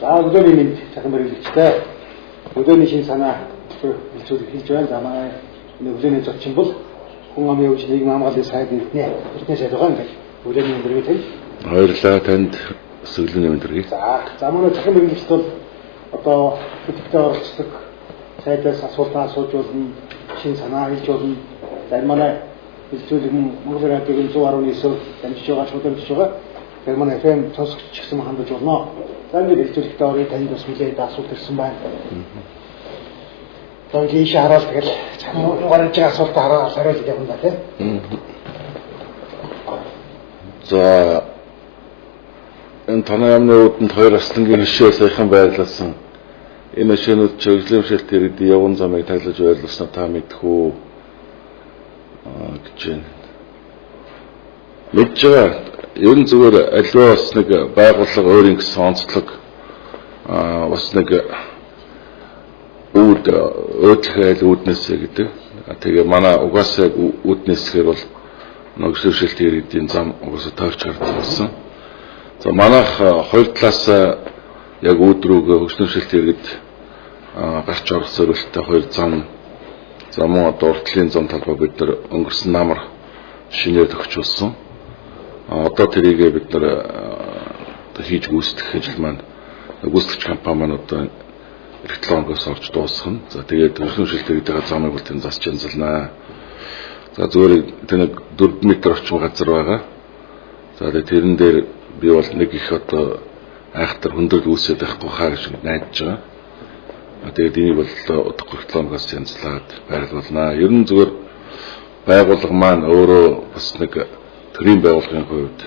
За өдөөний мэд цахим хэрэглэгчтэй өдөөний шин санаа хэлцүүлэг хийж байна. За манай өглөөний зочин бол хүн амын өвч нийгмийн хамгааллын сайд эрдэнэ сайд байгаа ингээд өглөөний мэдрэг тань. Баярлалаа танд өглөөний мэдрэг. За манай цахим хэрэглэгчд бол одоо бүтээгдэхүүн оролцдог сайдаас асуултаа асууж болно, шин санаа хэлж болно. За манай хэлцүүлэг Монгол радиогийн 119-оор дамжиж байгаа, шууд дамжиж байгаа. Тэр манай FM сонсогч ч гэсэн хандаж болно. За ингээд хэлцүүлэгтээ орой танд бас нэлээд асуулт ирсэн байна. Тэгээд ийш хараад тэгэл гарч байгаа асуултаа хараад хариулт явна да тийм. За энэ танай амны үүдэнд 2 аслангийн хишээ саяхан байрлуулсан. Энэ хишээнүүд чиглэлмшилт иргэд явган замыг таглаж байрлуулснаа та мэдэх үү гэж байна. Мэдж байгаа. Ер нь зүгээр аливаа бас нэг байгууллага өөрийн гэсэн онцлог бас нэг өөдхөл үүднээсээ гэдэг. Тэгээ манай угаасаа үүднээсгээр бол нөхцөлшилт иргэдийн зам угаасаа таарч гарсан. За манайх хоёр талаас яг өөдрөөгөө нөхцөлшилт иргэд гарч орох зорилттой хоёр зам мөн одоо уртлын зам талбай бид нар өнгөрсөн намар шинээр төгчүүлсэн. Одоо тэрийг бид нар хийж гүйцэтгэх ажил маань гүйцэтгэгч компани маань одоо эх 7 хоногоос орж дуусгана. За тэгээд нөхцөлшилтийн замыг бол тэнд засч янзалнаа. За зүгээр тэр 4 м орчим газар байгаа. За тэгээд тэрэн дээр би бол нэг их одоо айхтар хүндрэл үүсээд байхгүй хаа гэж найдаж байгаа. Тэгээд энийг бол удахгүй 7 хоногоос янзлаад байрлуулнаа. Ер нь зүгээр байгууллага маань өөрөө бас нэг төрийн байгууллагын хувьд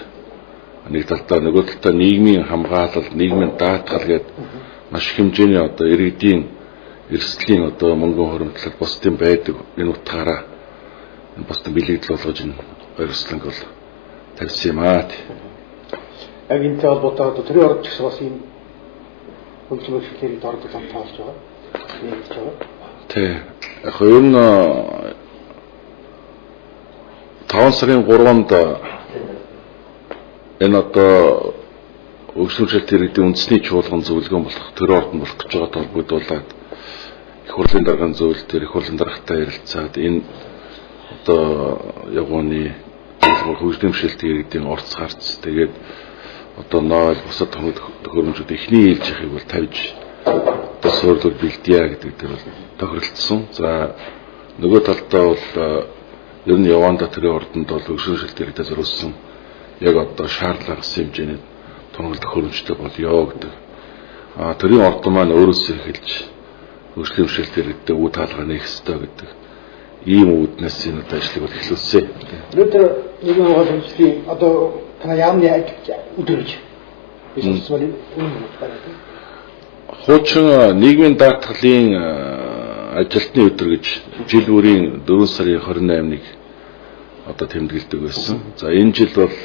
нэг талдаа нөгөө талдаа нийгмийн хамгаалал, нийгмийн даатгал гэдэг маш их хэмжээний одоо иргэдийн эрсдлийн одоо мөнгөн хуримтлал бусдын байдаг энэ утгаараа бусдын бэлэгдэл болгож энэ өрсөлдөнг бол тавьсан юм аа. Яг энэ холбоотой одоо төрийн орж гэсэн бас ийм хөгжмөл хэлхээрийг ордог зам таалж байгаа. Нэгдэж байгаа. Тэг. Яг ер нь 5 сарын 3-нд энэ одоо өгшөлт иргэдийн үндэсний чуулган зөвлөгөөн болох төрийн ордонд болох гэж байгаа толгойдуулаад их хурлын дарганы зөвлөлт төр их хурлын даргатай ярилцаад энэ одоо явгооны хөгжлөмшөлт иргэдийн орц гарц тэгээд одоо ноол бусад төхөөрөмжүүд эхний ээлж яхийг бол тавьж одоо суурьлууд бэлдээ гэдэг дээр бол тохиролцсон. За нөгөө талдаа бол ер нь яванда төрийн ордонд бол хөгжлөмшөлт иргэдэд зориулсан яг одоо шаардлага хэмжээний тунгалт төхөөрөмжтэй болёо гэдэг. Төрийн ордон маань өөрөөсөө эхэлж хөгжлөмшөлт иргэдэд үе таалгаа нээх ёстой гэдэг ийм үүднээс энэ ажлыг бол эхлүүлсэн. Өнөөдөр нийгмийн хамгаалалтын одоо та яамны өдөрж бизнес бол хуучин нийгмийн даатгалын ажилтны өдөр гэж жил бүрийн 4 сарын 28-ыг одоо тэмдэглэдэг байсан. За энэ жил бол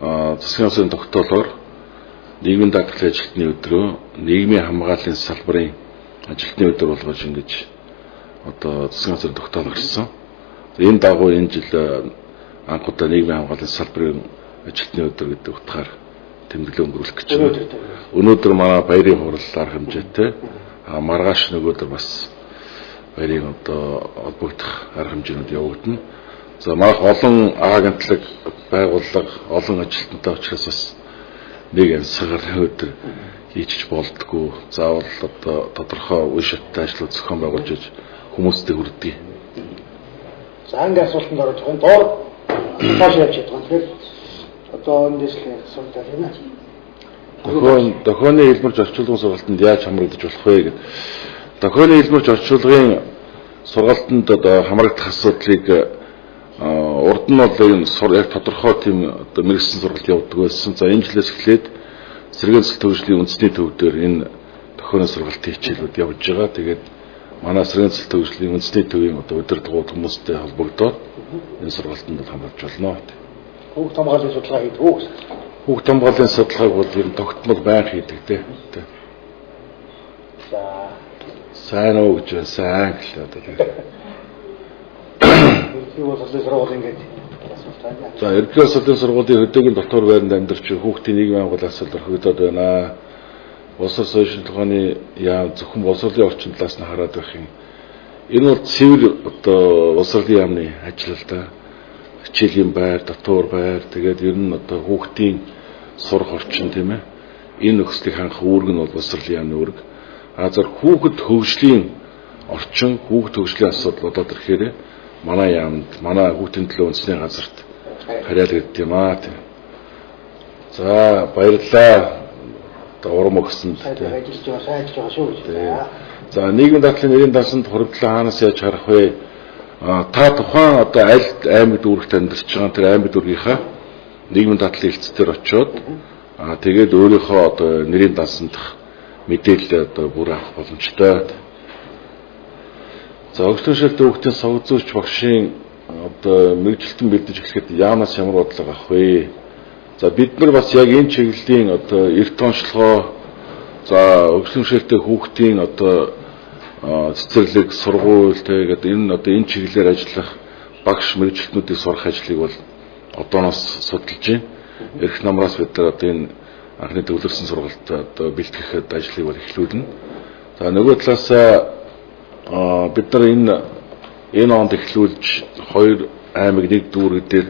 засгийн газрын тогтоолоор нийгмийн даатгалын ажилтны өдрөө нийгмийн хамгааллын салбарын ажилтны өдөр болгож ингэж одоо засгийн газрын тогтоол гарсан. Энэ дагуу энэ жил анхудаа нийгмийн хамгааллын салбарын ажилтны өдөр гэдэг утгаар тэмдэглэл өнгөрүүлэх гэж байна. Өнөөдөр манай баярын хурал арга хэмжээтэй маргааш нөгөөдөр бас баярын одоо холбогдох арга хэмжээнүүд явагдана. За манайх олон агентлаг байгууллага олон ажилтнтай учраас бас нэг янсгаар өдөр хийчих болдгоо. Заавал одоо тодорхой үе шаттай ажлууд зохион байгуулж иж хүмүүстэй хүрдэг. За ингээд асуултанд орж байгаа. Доор тааш явж байгаа. Тэгэхээр одоо эндээс л асуултаа байна. Дохионы хэлбэрч орчуулгын сургалтанд яаж хамрагдаж болох вэ гэдэг. Дохионы хэлбэрч орчуулгын сургалтанд одоо хамрагдах асуудлыг урд нь бол энэ яг тодорхой тийм одоо мэргэжсэн сургалт явуулдаг байсан. За энэ жилээс эхлээд сэргээн засаг төвчлийн үндэсний төв дээр энэ дохионы сургалтын хичээлүүд явж байгаа. Тэгээд манай сэргээн засаг төвчлийн үндэсний төвийн одоо удирдлагууд хүмүүстэй холбогдоод энэ сургалтанд хамрагдж болно. Хүүхд хамгааллын судалгаа хийдэг үү? Хүүхд хамгааллын судалгааг бол ер нь тогтмол байнга хийдэг те. За сайн уу гэж сайн гэлээ одоо. юу бол сургууль ингээд За ерөнхий улсын сургуулийн хөдөөгийн дотор байранд амьдарч хүүхдийн нийгмийн ангуул асуудал орхигдоод байна. Боловсрол соёлын шинжилгээний яам зөвхөн боловсролын орчин талаас нь хараад байх юм. Энэ бол цэвэр одоо боловсролын яамны ажил л да. Хичээлийн байр, дотор байр, тэгээд ер нь одоо хүүхдийн сурах орчин тийм ээ. Энэ нөхцөлийг хангах үүрэг нь бол боловсролын яамны үүрэг. Зөв хүүхэд хөгжлийн орчин, хүүхэд хөгжлийн асуудал болоод ирэхээр манай яамд, манай хүүхдийн төлөө үндэсний газарт харьяалагддаг юм аа тийм. За баярлалаа. Урам өгсөнд. ажиллаж байгаа шүү гэж. За нийгмийн дадлын нэрийн дансанд хоригдлоо хаанаас яаж харах вэ? Та тухайн одоо аль аймаг дүүрэгт амьдарч байгаа тэр аймаг дүүргийнхаа нийгмийн дадлын хэлцээр очиод тэгээд өөрийнхөө одоо нэрийн дансандах мэдээлэл одоо бүр авах боломжтой. За өгтөшөлт хүүхдийн согзууч багшийн одоо мэрэгжилтэн бэлдэж эхлэхэд яамнаас ямар бодлого авах вэ? За бид нар бас яг энэ чиглэлийн одоо эрт онцлогоо за өгсөмшөлтэй хүүхдийн одоо цэцэрлэг сургууль тэгээд энэ чиглэлээр ажиллах багш мэрэгчлэтнүүдийг сурах ажлыг бол одооноос судалж байна. Эрх намраас бид нар одоо энэ анхны төвлөрсөн сургалт одоо бэлтгэхэд ажлыг бол эхлүүлнэ. За нөгөө талаас бид нар энэ онд эхлүүлж 2 аймаг 1 дүүрэг дээр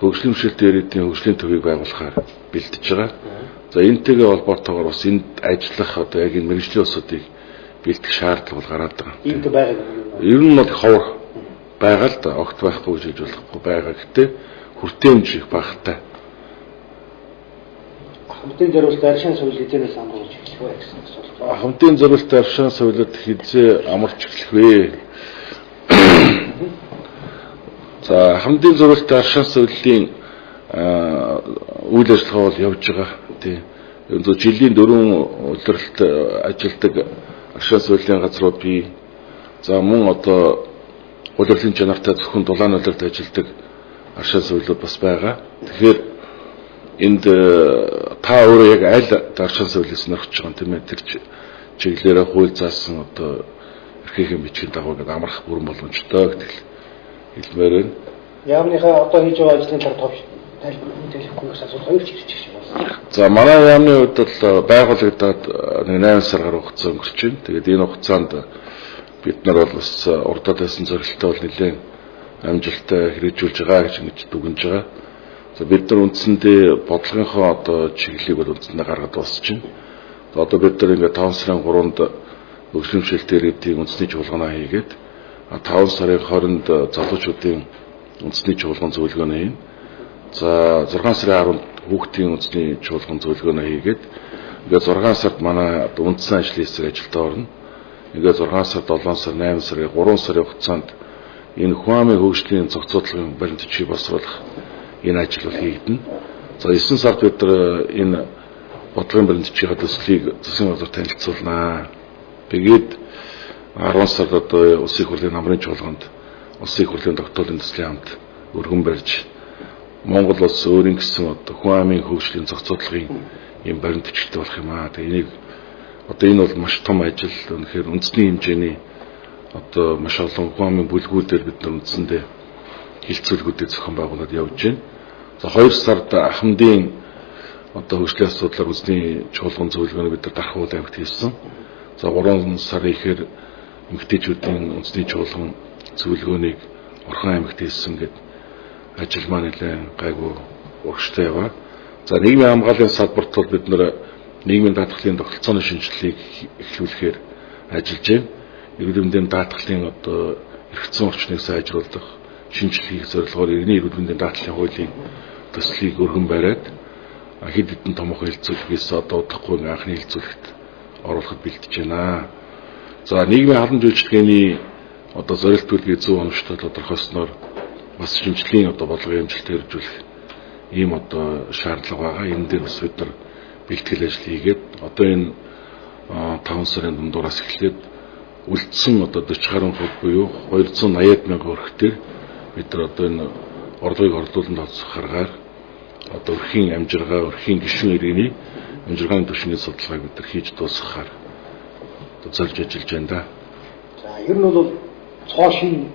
хөгжлийн хэмжээтэй ирээдүйн хөгжлийн төвийг байгуулахаар бэлдэж байгаа. За энэтэйгээ холбоотойгоор бас энд ажиллах одоо яг энэ мэргэжлийн усуудыг бэлтгэх шаардлага бол гараад байгаа. Энд байгаа. Ер нь бол ховор байгаа л да. Огт байхгүй гэж хэлж болохгүй байгаа. Гэтэ хүртээмж их багтай. Ахмадын зориулалтад аршин сувил хизээс амруулж эхлэх вэ гэсэн асуулт. Ахмадын зориулалтад аршин сувилд хизээ амарч эхлэх вэ? За хамтын зориулалтад аршин сувилийн үйл ажиллагаа бол явж байгаа. Тийм. Ер нь жилийн 4 удирдалт ажилдаг аршин сувилийн газрууд бий. За мөн одоо удирдлын чанартай зөвхөн дулаан удирдалт ажилдаг аршин сувилууд бас байгаа. Тэгэхээр энд та өөрөө яг аль аршин сувилээс нөрч байгаа юм тийм ээ. Тэр чиглэлээр хууль заасан одоо эрхийнхэн бичгийн дагуу гэдэг амрах бүрэн боломжтой гэдэг хэлмээр байна. Яамныхаа одоо хийж байгаа ажлын талаар товч тайлбарлахгүй асуулт хоёр ч ирж байна. За манай яамны хувьд бол байгуулагдаад 8 сар гаруй хугацаа өнгөрч байна. Тэгээд энэ хугацаанд бид нар бол бас урдаад байсан зорилттой бол нэлээд амжилттай хэрэгжүүлж байгаа гэж ингэж дүгнэж байгаа. За бид нар үндсэндээ бодлогынхоо одоо чиглэлийг бол үндсэндээ гаргад дуусч байна. Одоо бид нар ингээд 5 сарын 3-нд хөгжлөмшөлтөөр эдийн үндэсний чуулганаа хийгээд 5 сарын 20-нд залуучуудын үндэсний чуулган зөвлөгөөнөө хийн. За 6 сарын 10-нд хүүхдийн үндэсний чуулган зөвлөгөөнөө хийгээд ингээд 6 сард манай үндсэн ажлын хэсэг ажилд орно. Ингээд 6 сар, 7 сар, 8 сарын 3 сарын хугацаанд энэ хүн амын хөгжлийн зохицуулгын баримтчийг боловсруулах энэ ажил бол хийгдэнэ. За 9 сард бид нар энэ бодлогын баримтчийн төслийг засгийн газар танилцуулнаа. Тэгээд 10 сард одоо улсын их хурлын намрын чуулганд улсын их хурлын тогтоолын төслийн хамт өргөн барьж Монгол улс өөрийн гэсэн одоо хүн амын хөгжлийн зохицуулгын юм баримтчигтэй болох юм аа. Тэгээ энийг одоо энэ бол маш том ажил. Үнэхээр үндэсний хэмжээний одоо маш олон хүн амын бүлгүүдээр бид нар үндсэндээ хилцүүлгүүдийг зохион байгуулад явж байна. За 2 сард Ахмадын одоо хөгжлийн асуудлаар үндэсний чуулган зөвлөгөөний бид нар Дархуул аймагт хийсэн. За 3 сарын ихээр эмэгтэйчүүдийн үндэсний чуулган зөвлөгөөнийг Орхон аймагт хийсэн гэдэг ажил маань нэлээд гайгүй урагштай яваа. За нийгмийн хамгааллын салбарт бол бид нэр нийгмийн даатгалын тогтолцооны шинжилгээг эхлүүлэхээр ажиллаж байна. Эрүүл мэндийн даатгалын одоо эрхцэн орчныг сайжруулах, шинжилгээх зорилгоор иргэний эрүүл мэндийн даатгалын хуулийн төслийг өргөн бариад хэд хэдэн томоохон хэлцүүлгээс одоо удахгүй анхны хэлцүүлэгт оруулахад бэлдэж байна. За нийгмийн халам үйлчилгээний одоо зорилт бүлгийн 100 оновчтой тодорхойлсноор бас шинжилгээний одоо бодлогын амжилттай хэрэгжүүлэх ийм одоо шаардлага байгаа. Энэ дээр бас бид нар бэлтгэл ажил хийгээд одоо энэ 5 сарын дундуураас эхлээд үлдсэн одоо 40 гаруй хувь буюу 280 мянган өрхтөр бид нар одоо энэ орлогыг орлуулан тооцох харгаар одоо өрхийн амжиргаа, өрхийн гишүүн иргэний амжиргааны түвшний судалгааг бид нар хийж дуусгахаар зорж ажиллаж байна да. За ер нь бол цоошин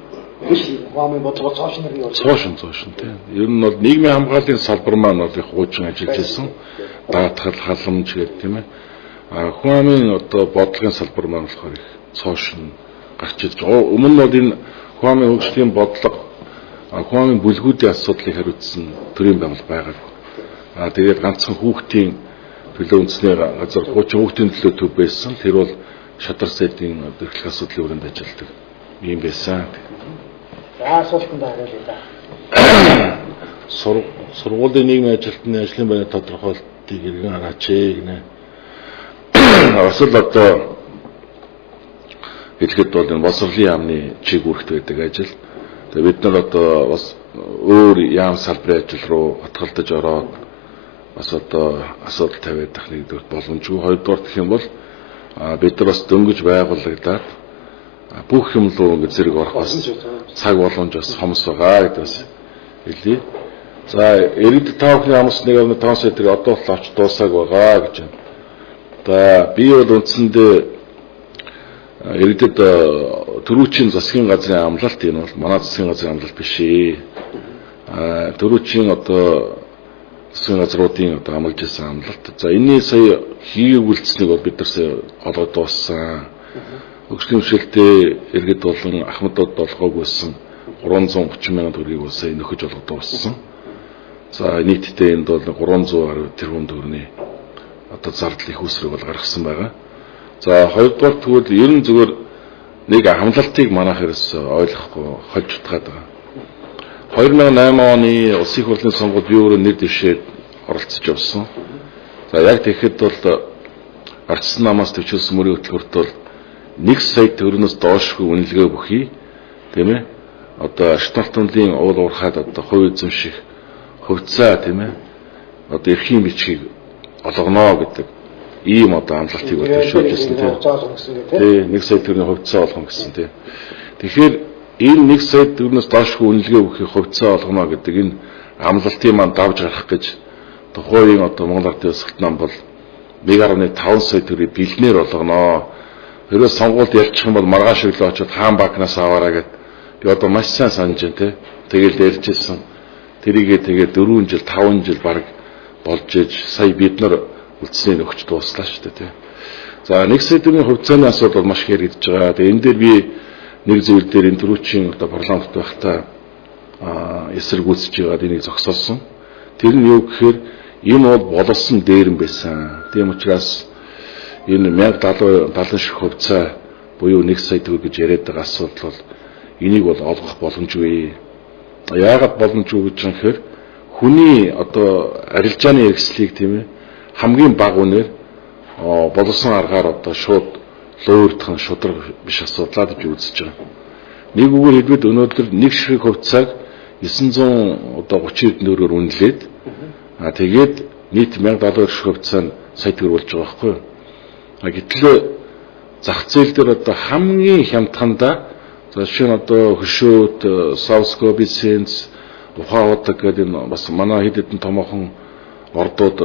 биш Хуамын бодлого цоошин нэр юу? Цоошин тийм. Ер нь бол нийгмийн хамгааллын салбар маань бол их хуучин ажиллаж байсан. Даатгал халамж гэдэг тийм ээ. Хуамын одоо бодлогын салбар маань болохоор их цоошин гарч ирж байгаа. Өмнө нь бол энэ Хуамын хөгжлийн бодлого Хуамын бүлгүүдийн асуудлыг хариуцсан төрийн байгууллага байгаа. Тэгээд ганцхан хүүхдийн төлөө үндэсний газар хуучин хүүхдийн төлөө төв байсан. Тэр бол шадар сайдын эрхлэх асуудлын өрөөнд ажилладаг юм байсан. За асуултанд хариулъя да. Сургуулийн нийгмийн ажилтны ажлын байрны тодорхойлтыг иргэн хараач гинэ. Асал одоо хэлэхэд бол энэ боловсролын яамны чиг үүрэгт байдаг ажил. Тэгээ бид нар одоо бас өөр яам салбарын ажил руу хатгалдаж ороод бас одоо асуудал тавиад ах нэгдүгээр боломжгүй. Хоёрдугаар гэх юм бол бид нар бас дөнгөж байгуулагдаад бүх юм руу ингэ зэрэг орох бас цаг боломж бас хомс байгаа гэдэг бас хэлье. За иргэд таахны амс 1.5 сая төгрөг одоо л авч дуусааг байгаа гэж байна. За би бол үндсэндээ иргэдэд төрүүчийн засгийн газрын амлалт энэ бол манай засгийн газрын амлалт биш ээ. Төрүүчийн одоо засгийн газруудын одоо амлаж ирсэн амлалт. За энэний сая хийгээг үлдсэнийг бол бид нар сая олгоод дууссан. Хөгжлийн хвшилтэй иргэд болон ахмадууд болгоогүйсэн 330 мянган төгрөгийг бол сая нөхөж олгоод дууссан. За нийтдээ энд бол 300 тэрбум төгрөгийн одоо зардал их үүсрэг бол гаргасан байгаа. За хоёрдугаар тэгвэл ер нь зүгээр нэг хамлалтыг манайх ерөөс ойлгохгүй хольж утгаад байгаа. 2008 оны улсын их хурлын сонгуульд би өөрөө нэр дэвшээд оролцож явсан. За яг тэгэхэд бол ардсан намаас төвчүүлсэн мөрийн хөтөлбөрт бол 1 сая төгрөгнөөс доошгүй үнэлгээ бүхий тийм ээ. Одоо Штатны уул уурхайд одоо хувь эзэмших хувьцаа тийм ээ. Одоо эрхийн бичгийг олгоно гэдэг ийм одоо амлалтыг төвшүүлсэн тийм. Тийм 1 сая төгрөгийн хувьцаа олгоно гэсэн тийм. Тэгэхээр энэ 1 сая төгрөгнөөс доошгүй үнэлгээ бүхий хувьцаа олгоно гэдэг энэ амлалтын маань давж гарах гэж тухайн одоо Монгол Ардын Улсгалт нам бол 1.5 сая төгрөгийг бэлнээр олгоно. Хэрвээ сонгуульд ялчих юм бол маргааш өглөө очиод хаан банкнаас аваараа гэд би одоо маш сайн санаж байна те. Тэгэл ярьжсэн. Тэрийгээ тэгээ 4 жил 5 жил баг болж иж сая бид нар үлдсэнийг өгч дууслаа шүү дээ те. За 1 сая төгрөгийн хувьцааны асуудал маш хэрэгдэж байгаа. Тэгээ энэ дээр би нэг зүйл дээр энэ төрүүчийн одоо парламентд байхдаа эсэргүүцэж байгаад энийг зогсоолсон. Тэр нь юу гэхээр энэ бол боловсон дээрэн байсан. Тийм учраас энэ 1070 шиг хувьцаа буюу 1 сая төгрөг гэж яриад байгаа асуудал бол энийг бол олгох боломжгүй. Яагаад боломжгүй гэж юм хэрэг хүний одоо арилжааны хэрэгслийг тийм ээ хамгийн бага үнээр боловсон аргаар одоо шууд луурдах нь шудраг биш асуудлаад би үзэж байгаа. Нэг үгээр хэлбэл өнөөдөр нэг ширхэг хувьцааг 900 одоо 30 хэдэн төгрөгөөр үнэлээд тэгээд нийт 1070 ширхэг хувьцаа нь сая төгрөг болж байгаа байхгүй юу? Гэтэл зах зээл дээр одоо хамгийн хямдхандаа за жишээ нь одоо хөшөөд, Савско бизнес, ухаадаг гэдэг нь бас манай хэд хэдэн томоохон ордууд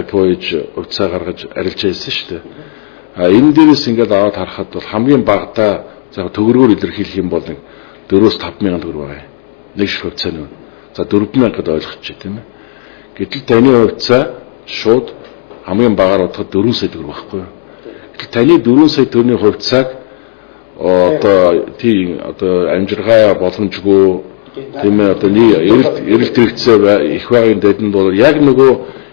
IPO-ж хувьцаа гаргаж арилж байсан шүү дээ. Энэ дээрээс ингээд аваад харахад бол хамгийн багадаа за төгрөгөөр илэрхийлэх юм бол 4-5 мянган төгрөг байгаа. Нэг шиг хувьцааны. За 4 мянга гэдээ ойлгочих тийм ээ. Гэтэл таны хувьцаа шууд хамгийн багаар бодоход 4 сая төгрөг байхгүй юу? Гэтэл таны 4 сая төгрөгийн хувьцааг одоо амжиргаа боломжгүй тийм ээ одоо эрэлт хэрэгцээ их байгааг дэдэн бол яг нөгөө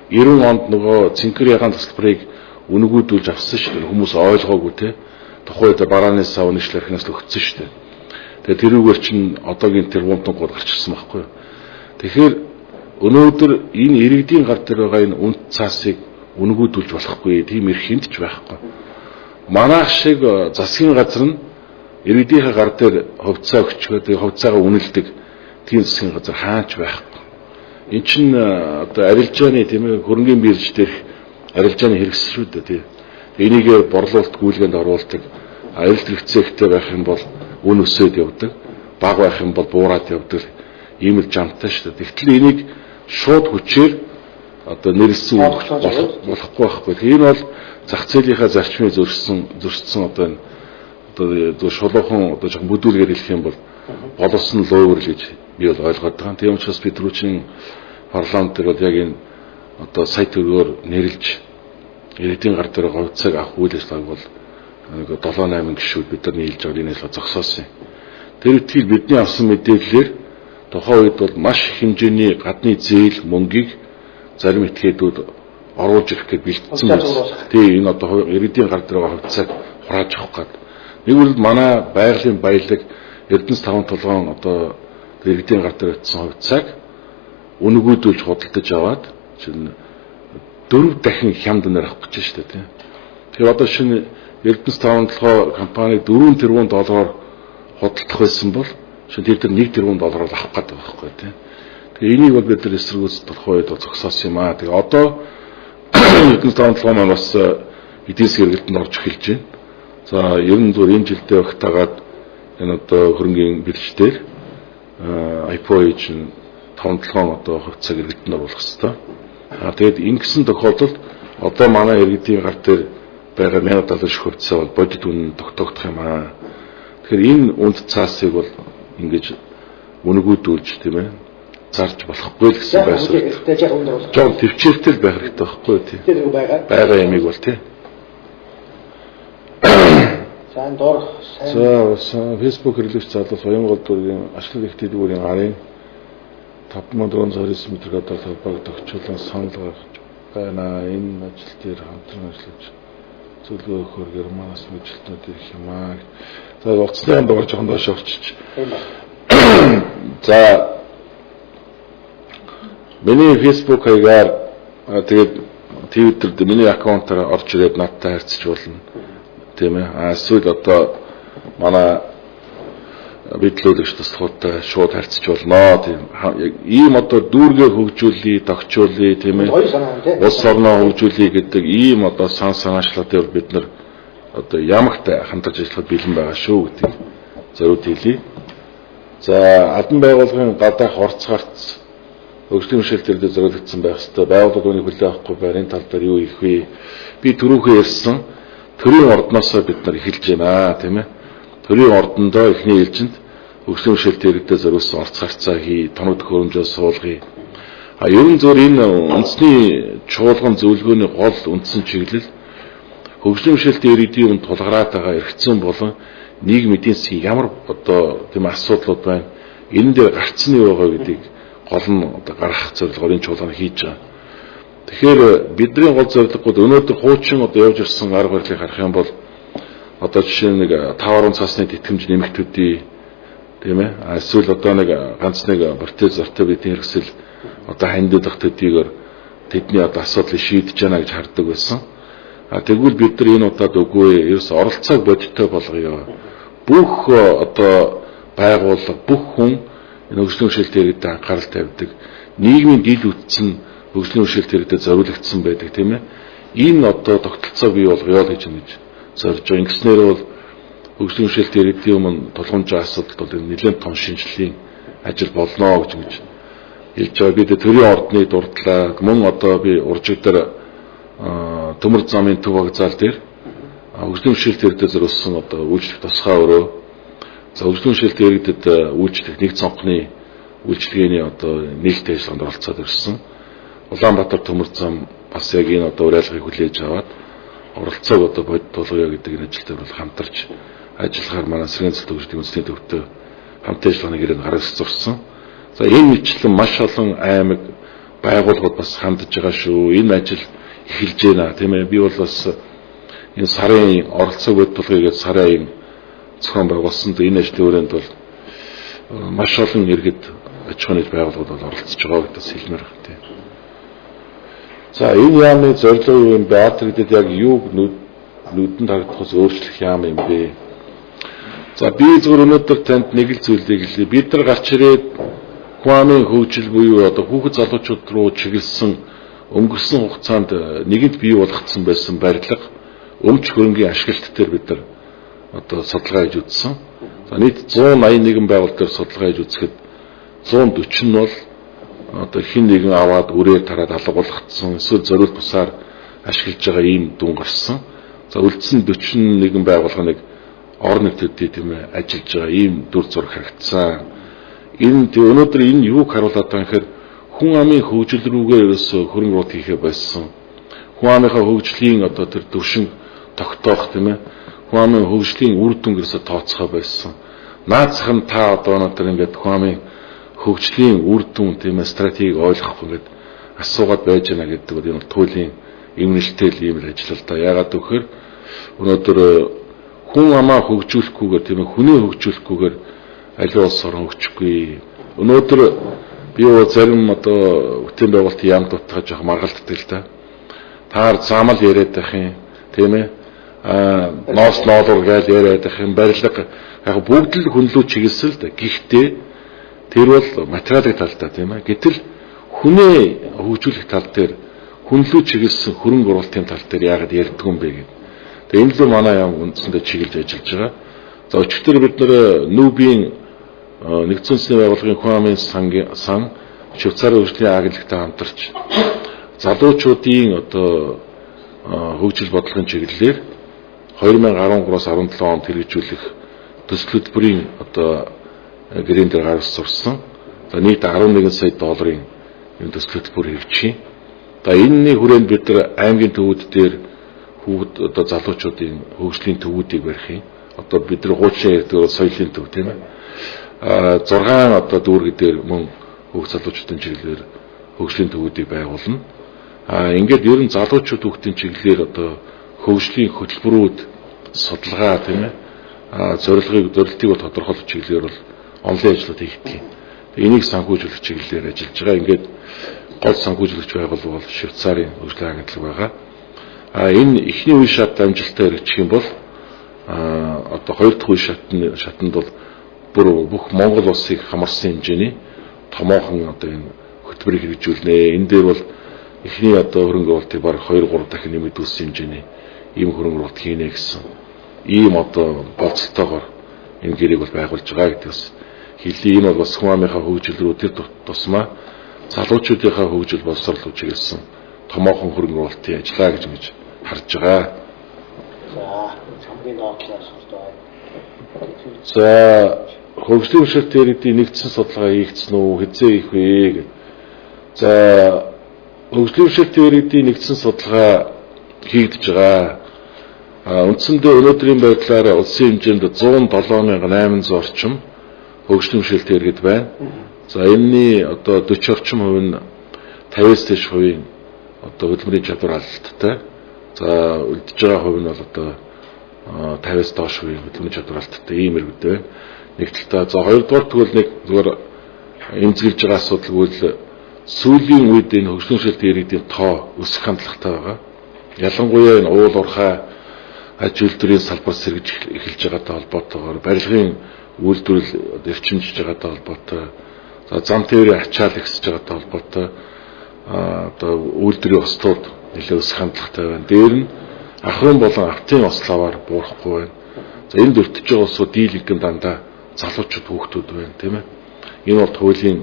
90 онд нөгөө цэнхэр ягаан тасалбарыг үнэгүүдүүлж авсан шүү дээ. Хүмүүс ойлгоогүй те. Тухайд барааны сав нэшлэрхнээс л өгцөн шүү дээ. Тэгээ тэрүүгээр чинь одоогийн тэрбумтууд гарч ирсэн байхгүй юу? Тэгэхээр өнөөдөр энэ иргэдийн гар дээр байгаа энэ үнэт цаасыг үнэгүүдүүлж болохгүй. Тийм эрх хүнд ч байхгүй. Манайх шиг засгийн газар нь иргэдийнхээ гар дээр хувьцаа өгчгөө тэгээ хувьцаагаа үнэлдэг тийм засгийн газар хаач байхгүй. Энд чинь одоо арилжааны тийм ээ хөрөнгөний бирж дээрх арилжааны хэрэгсэл шүү дээ тийм. Энийг борлуулалт гүйлгээнд оруулдаг. Эрэлт хэрэгцээхтэй байх юм бол үн өсөд явдаг. Бага байх юм бол буураад явдаг. Ийм л жамтай шүү дээ. Тэгтэл энийг шууд хүчээр одоо нэрэлсэн болохгүй байхгүй. Энэ бол зах зээлийнхаа зарчмыг зөрчсөн одоо шулуухан одоо жоохон бүдүүлгээр хэлэх юм бол боловсон лөөгөр гэж би бол ойлгоод байгаа. Тийм учраас бид рүүчин парламент дээр бол яг энэ одоо сая төгрөгөөр нэрлж иргэдийн гар дээр говьцаг авах үйл ажиллагааг бол нэг 7-8 гишүүд бид нар нийлж байгаа энэ ажиллагаа зогсоосон юм. Тэр үтгэл бидний авсан мэдээллээр тухайн үед бол маш их хэмжээний гадны зээл мөнгийг зарим этгээдүүд оруулж ирэх гэж бэлдсэн байсан. Тийм энэ одоо иргэдийн гар дээр говьцаг хурааж авах гээд. Нэг бол манай байгалийн баялаг Эрдэнэс 5 толгоон одоо иргэдийн гар дээр очсон говьцаг үнэгүүдүүлж худалдаж аваад чинь 4 дахин хямд нэр авах гэж шүү дээ тийм. Тэгэхээр одоо шинэ Эрдэнэс 5 толгой компани 4 тэрбум доллараар худалдах байсан бол шинэ тэр 1 тэрбум доллараар авах гэдэг байхгүй тийм. Тэгээ энийг бол бид нар эсэргүүцэл толгой үед зогсоосон юм аа. Тэгээ одоо Эрдэнэс 5 толгой маань бас эдийн засгийн хэрэгэлтэнд орж эхэлж байна. За ер нь зөв энэ жилдээ багтаагаад энэ одоо хөрөнгөний бэлчдээр IPO чинь 5-7 одоо хувьцааг иргэдэнд оруулах хэрэгтэй. Тэгээд ингэсэн тохиолдолд одоо манай иргэдийн гар дээр байгаа 1000 доллар шиг хувьцаа бол бодит үнэ тогтоогдох юм аа. Тэгэхээр энэ үнд цаасыг бол ингэж үнэгүүдүүлж тийм ээ зарж болохгүй л гэсэн байсаар. Жон төвчээртэл байх хэрэгтэй байхгүй тийм. Тэр байгаа ямиг бол тийм. сайн дор За Facebook хэрэглэгч залуус Оянгол дүүргийн ашлаг их дэдгүүрийн гарын 5429 м гадар талбайг тохиолчлон санал гаргаж байна. Энэ ажил дээр хамтран ажиллаж зөвлөгөө өгөхөөр Германаас мэдлэлтүүд ирэх юм аа. За уцсны хамт жохон доош орчиж. За миний Facebook хаягаар тэгээд Twitter дээр миний аккаунтаар орж ирээд надтай харьцаж болно. Тийм ээ. Эсвэл одоо манай бидлүүлэгч туслахтай шууд харьцаж болно. Тийм. Ийм одоо дүүргээ хөгжүүлээ, тогтчуулъя, тийм ээ. Улс орноо хөгжүүлъя гэдэг ийм одоо санаачлалаар бид нар одоо ямагтай хамтарч ажиллахад бэлэн байгаа шүү гэдэг зориуд хэлье. За албан байгууллагын гадаах орц гарц хөгжлийн хэмжээлтээр зориулагдсан байх ёстой. Байгууллагууд үүнийг хүлээн авахгүй байрын тал дээр юу хийх вэ? Би түрүүхээ ярьсан төрийн ордноосоо бид нар эхэлж байна, тийм ээ. Төрийн ордондоо эхний ээлжинд хөгжлийн хэмжээлтээр зориулсан орц гарцаа хий, тоног төхөөрөмжөө суулгая. Ерөн зөв энэ үндэсний чуулган зөвлөгөөний гол үндсэн чиглэл хөгжлийн хэмжээлтийн иргэдийн өмнө тулгараад байгаа эрхцэн болон нийгмийн эдийн засгийн ямар одоо тийм асуудлууд байна. Энэ дээр гарцны байгаа гэдгийг гол нь одоо гаргах зорилгоор энэ чуулганы хийж байгаа. Тэгэхээр бидний гол зорилгууд өнөөдөр хуучин одоо явж ирсэн арга барилыг харах юм бол одоо жишээ нь нэг 5 цасны тэтгэмж нэмэгдүүдий тийм ээ. Эсвэл одоо нэг ганц нэг протез ортопедийн хэрэгсэл одоо хандидах төдийгөр тэдний одоо асуудлыг шийдэж байна гэж хардаг байсан. Тэгвэл бид нар энэ удаад үгүй ерөөс оролцоог бодиттой болгоё. Бүх одоо байгууллага, бүх хүн энэ хөгжлийн хэмжээлтээр иргэдэд анхаарал тавьдаг. Нийгмийн дил үтсэн хөгжлийн хэмжээлтээр иргэдэд зориулагдсан байдаг тийм ээ. Энэ одоо тогтолцоо бий болгоё гэж зорж байгаа. Ингэснээр бол хөгжлийн хэмжээлтээр иргэдийн өмнө тулгамжийн асуудал бол нэлээд том шинжилгээний ажил болно гэж хэлж байгаа. Бид төрийн ордны дурдлаа мөн одоо би уржиг дээр төмөр замын төв вокзал дээр хөгжлийн хэмжээлтээр зориулсан одоо үйлчлэх тусгай өрөө. За хөгжлийн хэмжээлтээр иргэдэд үйлчлэх нэг цонхны үйлчлэгээний одоо нээлттэй ажиллагаанд оролцоод ирсэн. Улаанбаатар төмөр зам бас яг энэ одоо уриалгыг хүлээж аваад оролцоог одоо бодит болгоё гэдэг энэ ажилтар бол хамтарч ажиллахаар манай Сэргээн цэцлэг хөгжлийн үндэсний төвтэй хамт ажиллагааны гэрээнд гаргаж зурсан. За энэ мэтлэн маш олон аймаг байгууллагууд бас хандж байгаа шүү. Энэ ажил эхэлж байна тийм ээ. Би бол бас энэ сарын оролцоог бодит болгоё гэж сарын зохион байгуулсан. Энэ ажлын хүрээнд бол маш олон иргэд аж ахуйн нийт байгууллагууд бол оролцож байгаа гэдэгс хэлмээр байна тийм. За энэ яамны зорилго юу юм бэ? Атридэд яг юу нүдэнд харагдахаас өөрчлөх яам юм бэ? За би зөвхөн өнөөдөр танд нэг л зүйлийг хэлье. Бид нар гарч ирээд Хуамын хөгжил буюу одоо хүүхэд залуучууд руу чиглэсэн өнгөрсөн хугацаанд нэгэнт бий болгогдсон байсан барилга өмч хөрөнгийн ашиглалт дээр бид нар одоо судалгаа хийж үзсэн. За нийт 181 байгууллага дээр судалгаа хийж үзэхэд 140 нь бол одоо хин нэгэн аваад үрээр тараад алга болгоцсон эсвэл зориул бусаар ашиглаж байгаа ийм дүн гарсан. За үлдсэн 41 байгууллагыг орон нутгуудын тийм ээ ажиллаж байгаа ийм дүр зураг харагдсан. Энэ өнөөдөр энэ юуг харуулдаг юм гэхээр хүн амын хөгжил рүүгээ ерөөсө хөрөнгө оруулалт хийхээ болсон. Хүн амынхаа хөгжлийн одоо тэр төвшин тогтоох тийм ээ. Хүн амын хөгжлийн үр дүн гэсэн тооцоохоо байсан. Наацх нь та одоо өнөөдөр ингээд хүн амын хөгжлийн үр дүн тийм ээ стратегийг ойлгох ингээд асуугаад байж байна гэдэг нь энэ туйлын эмнэлтэл ийм л ажил л да. Яагаад гэвэл өнөөдөр хүн амаа хөгжүүлэхгүйгээр тийм ээ хүний хөгжүүлэхгүйгээр аливаа улс орон хөгжихгүй. Өнөөдөр би зарим одоо бүтээн байгуулалтын яам дутгаж явах маргалддаг л да. Таар замал яриад байх юм тийм ээ. Ноос ноолор гэж яриад байх юм барилга яг бүгд л хүнлүү чиглэсэн л да. Гэхдээ тэр бол материалын талдаа тийм ээ. Гэтэл хүнээ хөгжүүлэх тал дээр хүнлүү чиглэсэн хөрөнгө оруулалтын тал дээр яагаад ярьдаг юм бэ гэдэг. Тэгээ энэ л манай яам үндсэндээ чиглэж ажиллаж байгаа. За өчигдөр бид нэр Нүүбийн нэгдсэн үндэсний байгууллагын хүн амын сан Швейцарын хөгжлийн агентлагтай хамтарч залуучуудын одоо хөгжил бодлогын чиглэлээр 2013-аас 17 онд хэрэгжүүлэх төсөл хөтөлбөрийн одоо гэрэн дээр гаргаж сурсан. За нийт 11 сая долларын энэ төсөл хөтөлбөр хэрэгжиж. За энэний хүрээнд бид нар аймгийн төвүүд дээр хүүхэд одоо залуучуудын хөгжлийн төвүүдийг барих юм. Одоо бид нар хуучин ярьдаг соёлын төв тийм ээ. 6 одоо дүүрэг дээр мөн хүүхд залуучуудын чиглэлээр хөгжлийн төвүүдийг байгуулна. Ингээд ер нь залуучууд хүүхдийн чиглэлээр одоо хөгжлийн хөтөлбөрүүд судалгаа тийм ээ. Зорилтыг бол тодорхойлох чиглэлээр бол онлайн ажлууд хийгдэх юм. Энийг санхүүжүүлэх чиглэлээр ажиллаж байгаа. Ингээд гол санхүүжүүлэгч байгууллага бол Швейцарын хөгжлийн агентлаг байгаа. Энэ эхний үе шат амжилттай хэрэгжих юм бол одоо хоёр дахь үе шатанд бол бүр бүх Монгол улсыг хамарсан хэмжээний томоохон одоо энэ хөтөлбөрийг хэрэгжүүлнэ. Энэ дээр бол эхний одоо хөрөнгө оруулалтыг баг 2-3 дахин нэмэгдүүлсэн хэмжээний ийм хөрөнгө оруулалт хийнэ гэсэн ийм одоо болцолтойгоор энэ гэрээг бол байгуулж байгаа гэдэг бас хэлий. Энэ бол бас хүн амынхаа хөгжил рүү тэр тусмаа залуучуудынхаа хөгжил боловсрол чиглэсэн томоохон хөрөнгө оруулалтын ажиллаа гэж харж байгаа. За хөгжлийн бишрэлтээр эдийн нэгдсэн судалгаа хийгдсэн үү, хэзээ хийх вэ гэдэг. За хөгжлийн бишрэлтээр эдийн нэгдсэн судалгаа хийгдэж байгаа. Үндсэндээ өнөөдрийн байдлаар улсын хэмжээнд 107,800 орчим хөгжлийн бишрэлтээр иргэд байна. За энэний одоо 40 орчим хувь нь 50-аас дээш хувийн одоо хөдөлмөрийн чадвар алдттай. За үлдэж байгаа хувь нь бол одоо 50-аас доош хувийн хөдөлмөрийн чадвар алдттай ийм иргэд байна. Нэг талдаа за хоёрдугаар тэгвэл нэг зүгээр эмзэглэж байгаа асуудал үйл сүүлийн үед энэ хөгжлийн бишрэлтээр иргэдийн тоо өсөх хандлагатай байгаа. Ялангуяа энэ уул уурхай аж үйлдвэрийн салбар сэргэж эхэлж байгаатай холбоотойгоор барилгын үйлдвэрлэл дэвчимжиж байгаатай холбоотой зам тээврийн ачаал ихсэж байгаатай холбоотой одоо үйлдвэрийн ослууд нэлээд өсөх хандлагатай байна. Дээр нь ахын болон автын ословоор буурахгүй байна. За энд өртөж байгаа улсууд дийлэгдэн дандаа залуучууд хүүхдүүд байна тийм ээ. Энэ бол хуулийн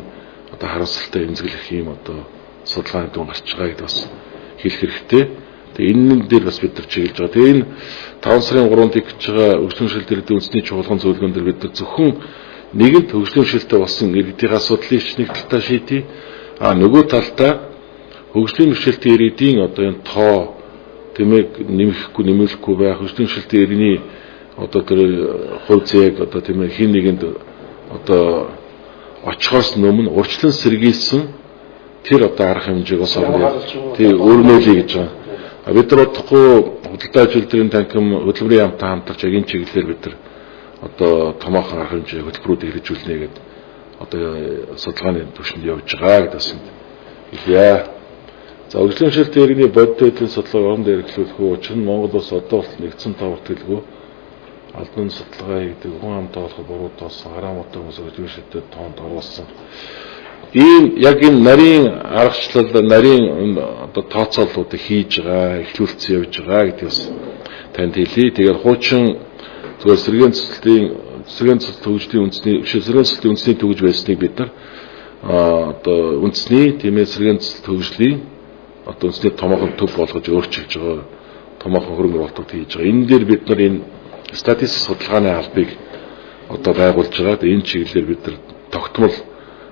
одоо харамсалтай эмзэглэх юм одоо судалгааны дүн гарч байгаа гэдээ бас хэлэх хэрэгтэй. Тэгээ энэ дээр бас бид нар чиглэж байгаа. Тэгээ энэ 5 сарын 3-нд гэж байгаа хөгжлийн бишрэлтээр үндэсний чуулган зөвлөгөөн дээр бид нар зөвхөн нэгэнт хөгжлийн бишрэлтэд болсон иргэдийн асуудлыг нэг талдаа шийдье. Нөгөө талдаа хөгжлийн бишрэлтийн иргэдийн одоо энэ тоо тэмээг нэмэхгүй байх хөгжлийн бишрэлтийн иргэний одоо тэр хувь зээг одоо тийм ээ хин нэгэнд одоо очихоос өмнө урьдчилан сэргийлсэн тэр одоо арга хэмжээг бас өөрнөөлөе гэж байгаа. Бид нар бодохгүй худалдаа аж үйлдвэрийн танхим хөдөлмөрийн яамтай хамтарч яг энэ чиглэлээр бид нар одоо томоохон арга хэмжээ хөтөлбөрүүд хэрэгжүүлнэ гэдэг одоо судалгааны түвшинд явж байгаа гэдээс хэлье. За хөгжлийн бишрэлтийн иргэний бодит байдлын судалгааг орон дээр эхлүүлэх учир нь Монгол улс одоо бол нэгдсэн тоо бүртгэлгүй албан судалгаа хийдэг хүн амтай болох буруу тоосон хараамтай хүмүүс хөгжлийн бишрэлтэд тоонд оруулсан. Ийм яг энэ нарийн аргачлал нарийн одоо тооцооллуудыг хийж байгаа, эхлүүлсэн явж байгаа гэдэг бас танд хэлье. Тэгээд хуучин зүгээр сэргээн цэцлэлт хөгжлийн үндэсний төгж байсныг бид нар одоо үндэсний тийм ээ сэргээн цэцлэлт хөгжлийн одоо үндэсний томоохон төв болгож өөрчилж байгаа томоохон хөрөнгө оруулалтууд хийж байгаа. Энэ дээр бид нар энэ статистик судалгааны албыг одоо байгуулж байгаа. Энэ чиглэлээр бид нар тогтмол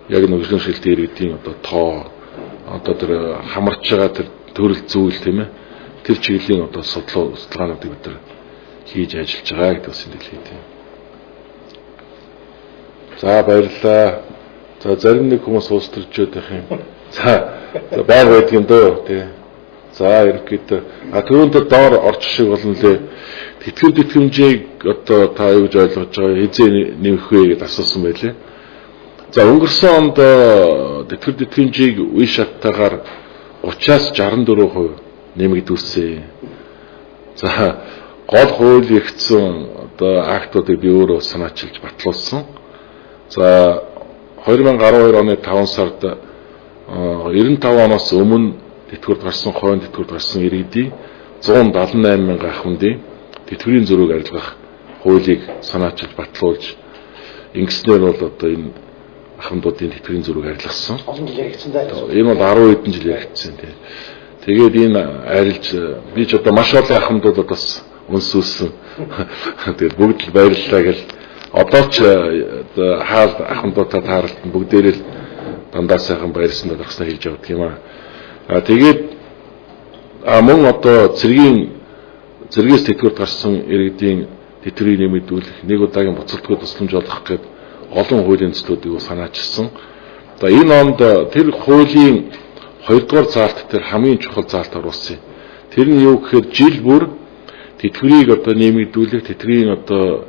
яг нэг хөгжлийн иргэдийн одоо тоо одоо тэр хамарч байгаа тэр төрөл зүйл тийм ээ. Тэр чиглэлийн одоо судалгаануудыг бид нар хийж ажиллаж байгаа гэдэг бас энэ хэлээ. За баярлалаа. За зарим нэг хүмүүс уустарчод байх юм. За байр байдаг юм дөө тий. За ерөнхийдөө түрүүнд доор орчих шиг болно лээ. Тэтгэл тэтгэмжийг одоо та юу гэж ойлгож байгаа хизээ нэмэх вэ гэж асуусан байлээ. За өнгөрсөн онд тэтгэл тэтгэмжийг үе шаттайгаар 30-аас 64% нэмэгдүүлсэн. За гол хууль эрхцэн одоо актуудыг би өөрөө санаачилж батлуулсан. За 2012 оны 5 сард 95 оноос өмнө тэтгэврт гарсан хойно тэтгэврт гарсан иргэдийн 178 мянган ахмадын тэтгэврийн зөрүүг арилгах хуулийг санаачилж батлуулж ингэснээр бол одоо энэ ахмадуудын тэтгэврийн зөрүүг арилгасан. Олон жил яригдсан даа. Энэ бол 10 хэдэн жил яригдсан тийм. Тэгээд энэ арилж би ч одоо маш олон ахмадуудад бас үнсүүлсэн. Тэгээд бүгд л баярлалаа гэж одоо ч хаал ахмадуудад тааралт бүгдээрээ л дандаа сайхан баярсан дарахснаа хийж явдаг юм аа. Тэгээд мөн одоо цэргээс тэтгэврт гарсан иргэдийн тэтгэврийг нэмэгдүүлэх нэг удаагийн буцалтгүй тусламж олгох гэд олон хуулийн төслүүдийг санаачилсан. За энэ онд тэр хуулийн 2 дугаар заалт дээр хамгийн чухал заалт оруулсан. Тэр нь юу гэхээр жил бүр тэтгэврийг одоо нэмэгдүүлэх тэтгэврийн одоо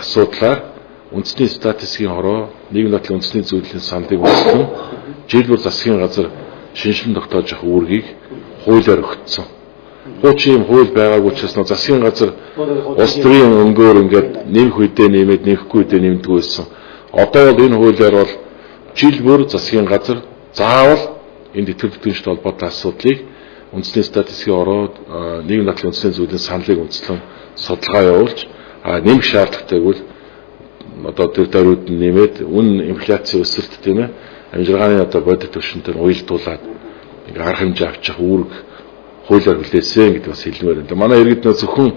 асуудлаар үндэсний статистикийн хороо нийгэм нотлын үндэсний зөвлөлийн сандыг үүсгэн жил бүр засгийн газар шинжилэн тогтоож авах үүргийг хуулиар өгсөн. Хуучин хууль байгаагүй ч гэсэн засгийн газар улс төрийн өнгөөр ингээд нэмэх үедээ нэмээд нэмэхгүй үедээ нэмдэг байсан. Одоо бол энэ хуулиар бол жил бүр засгийн газар заавал энэ тэтгэврт төлөвшөлт холбоотой асуудлыг үндэсний статистикийн хороо нийгэм нотлын үндэсний зөвлөлийн саналыг үндэслэн судалгаа явуулж нэмэх шаардлагатайг бол одоо тэр даруйд нэмээд үн инфляцийн өсөлт тийм ээ амжиргааны одоо бодит төвшөнтэй уялдуулаад ингээ арга хэмжээ авчих үүрэг хуулиар хүлээсэн гэдэг бас хэлмээр байна. Манай иргэд нөө зөвхөн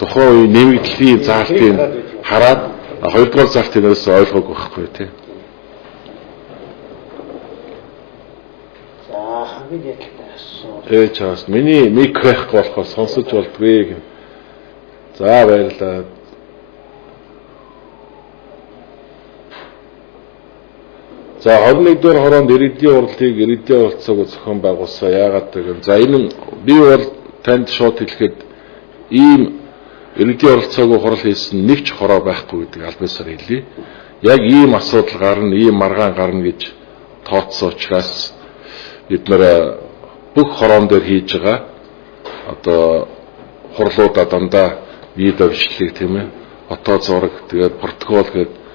тухайн үеийн нэмэгдлийн заалтыг хараад 2 дугаар заалтыг нөөс ойлгоогүй байхгүй тийм. За хамгийн ядалтай асуу. Чаас миний мик байхгүй болохоор сонсож болдгүй. За баярлалаа. За 21 дугаар хороонд иргэдийн уралцааг зохион байгуулсан. Яагаад гэвэл за энэ би бол танд шууд хэлэхэд ийм иргэдийн уралцааг хурал хийсэн нэг ч хороо байхгүй гэдэг албасаар хэлье. Яг ийм асуудал гарна, ийм маргаан гарна гэж тооцсон учраас бид нэр бүх хороон дээр хийж байгаа одоо хурлуудаа дандаа видео бичлэг тийм ээ, фото зураг тэгээд протокол гэдэг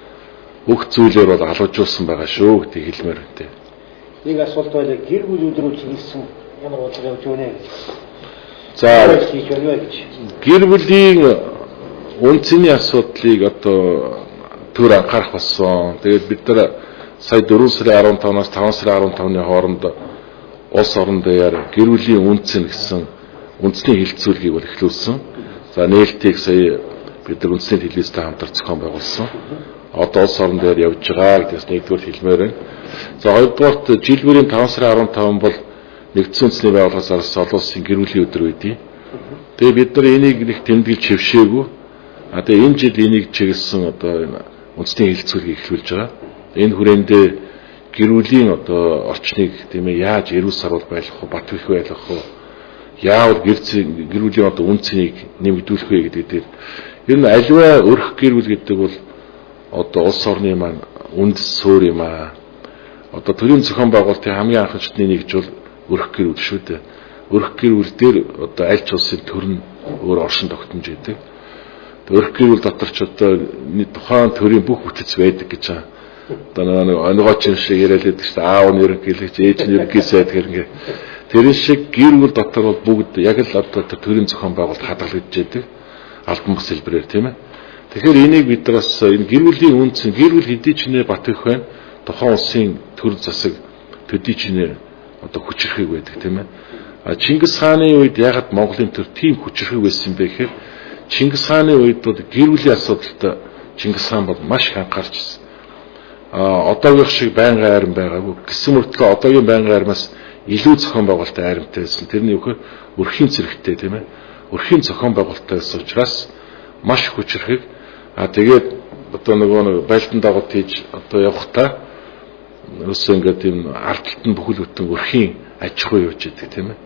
бүх зүйлээр бол алуужуулсан байгаа шүү гэдэг хэлмээр үнтэй. Нэг асуулт байлаа гэр бүл өдрөө чиглэсэн ямар бодлого явж өгнө гэж. За гэр бүлийн үнцний асуудлыг одоо төр анхаарах болсон. Тэгээд бид нар сая 4 сарын 15-наас 5 сарын 15-ны хооронд улс орон дээр гэр бүлийн үнцэн гэсэн үндэсний хилцүүлгийг бол эхлүүлсэн. За нээлтийг сая бид нар үндэсний телевизтэй хамтар зохион байгуулсан. Одоо улс орон дээр явж байгаа гэдгээс нэгдүгээр хэлмээр байна. За хоёрдугаарт жил бүрийн 5 сарын 15 бол нэгдсэн үндэсний байгууллагаас зарсан олон улсын гэр бүлийн өдөр байдیں۔ Тэгээ бид нар энийг нэг тэмдэглэж хөвшөөгүй. Тэгээ энэ жил энийг чиглэсэн одоо үндэсний хилцүүлгийг эхлүүлж байгаа. Энэ хүрээндээ гэр бүлийн одоо орчныг тийм ээ яаж эрүүл сарвал байлгах вэ, бат бэх байлгах вэ? Яавал гэр бүлийн одоо үнцнийг нэмэгдүүлэх вэ гэдэг дээр ер нь аливаа өрх гэр бүл гэдэг бол одоо улс орны маань үндэс суурь юм аа. Одоо төрийн зохион байгуулалтын хамгийн анхны нэгж бол өрх гэр бүл шүү дээ. Өрх гэр бүл дээр одоо аль ч улсын төр нь өөр оршин тогтнож байдаг. Өрх гэр бүл дотор ч одоо тухайн төрийн бүх бүтэц байдаг гэж байгаа. Одоо нэг оногооч юм шиг яриад байдаг шүү дээ. Аав нь ерөнхийлөгч, ээж нь ерөнхийсэд гэх тэрэн шиг гэр бүл дотор бол бүгд яг л одоо төрийн зохион байгуулалт хадгалагдж байдаг. Албан бус хэлбэрээр тийм ээ. Тэгэхээр энийг бид нар бас энэ гэр бүлийн үнц гэр бүл хэдий ч нэ бат их байна. Тухайн улсын төр засаг төдий ч нэ одоо хүчрхэг байдаг тийм ээ. Чингис хааны үед ягаад Монголын төр тийм хүчрхэг байсан бэ гэхээр Чингис хааны үед бол гэр бүлийн асуудалтай Чингис хаан бол маш их анхаарч ирсэн. Одоогийнх шиг байнгын айран байгаагүй. Гэсэн мөртлөө одоогийн байнгын айрмаас илүү зохион байгуулалттай айрамтай байсан. Тэрний үхээр өрхийн цэрэгтэй тийм ээ. Өрхийн зохион байгуулалттай байсан учраас маш хүчрхэг. Тэгээд одоо нэг байлдан дагуу тийж одоо явахдаа өсөө ингээд тийм ардталт нь бүхэл бүтэн өрхийн аж ахуй явж идэг тийм ээ.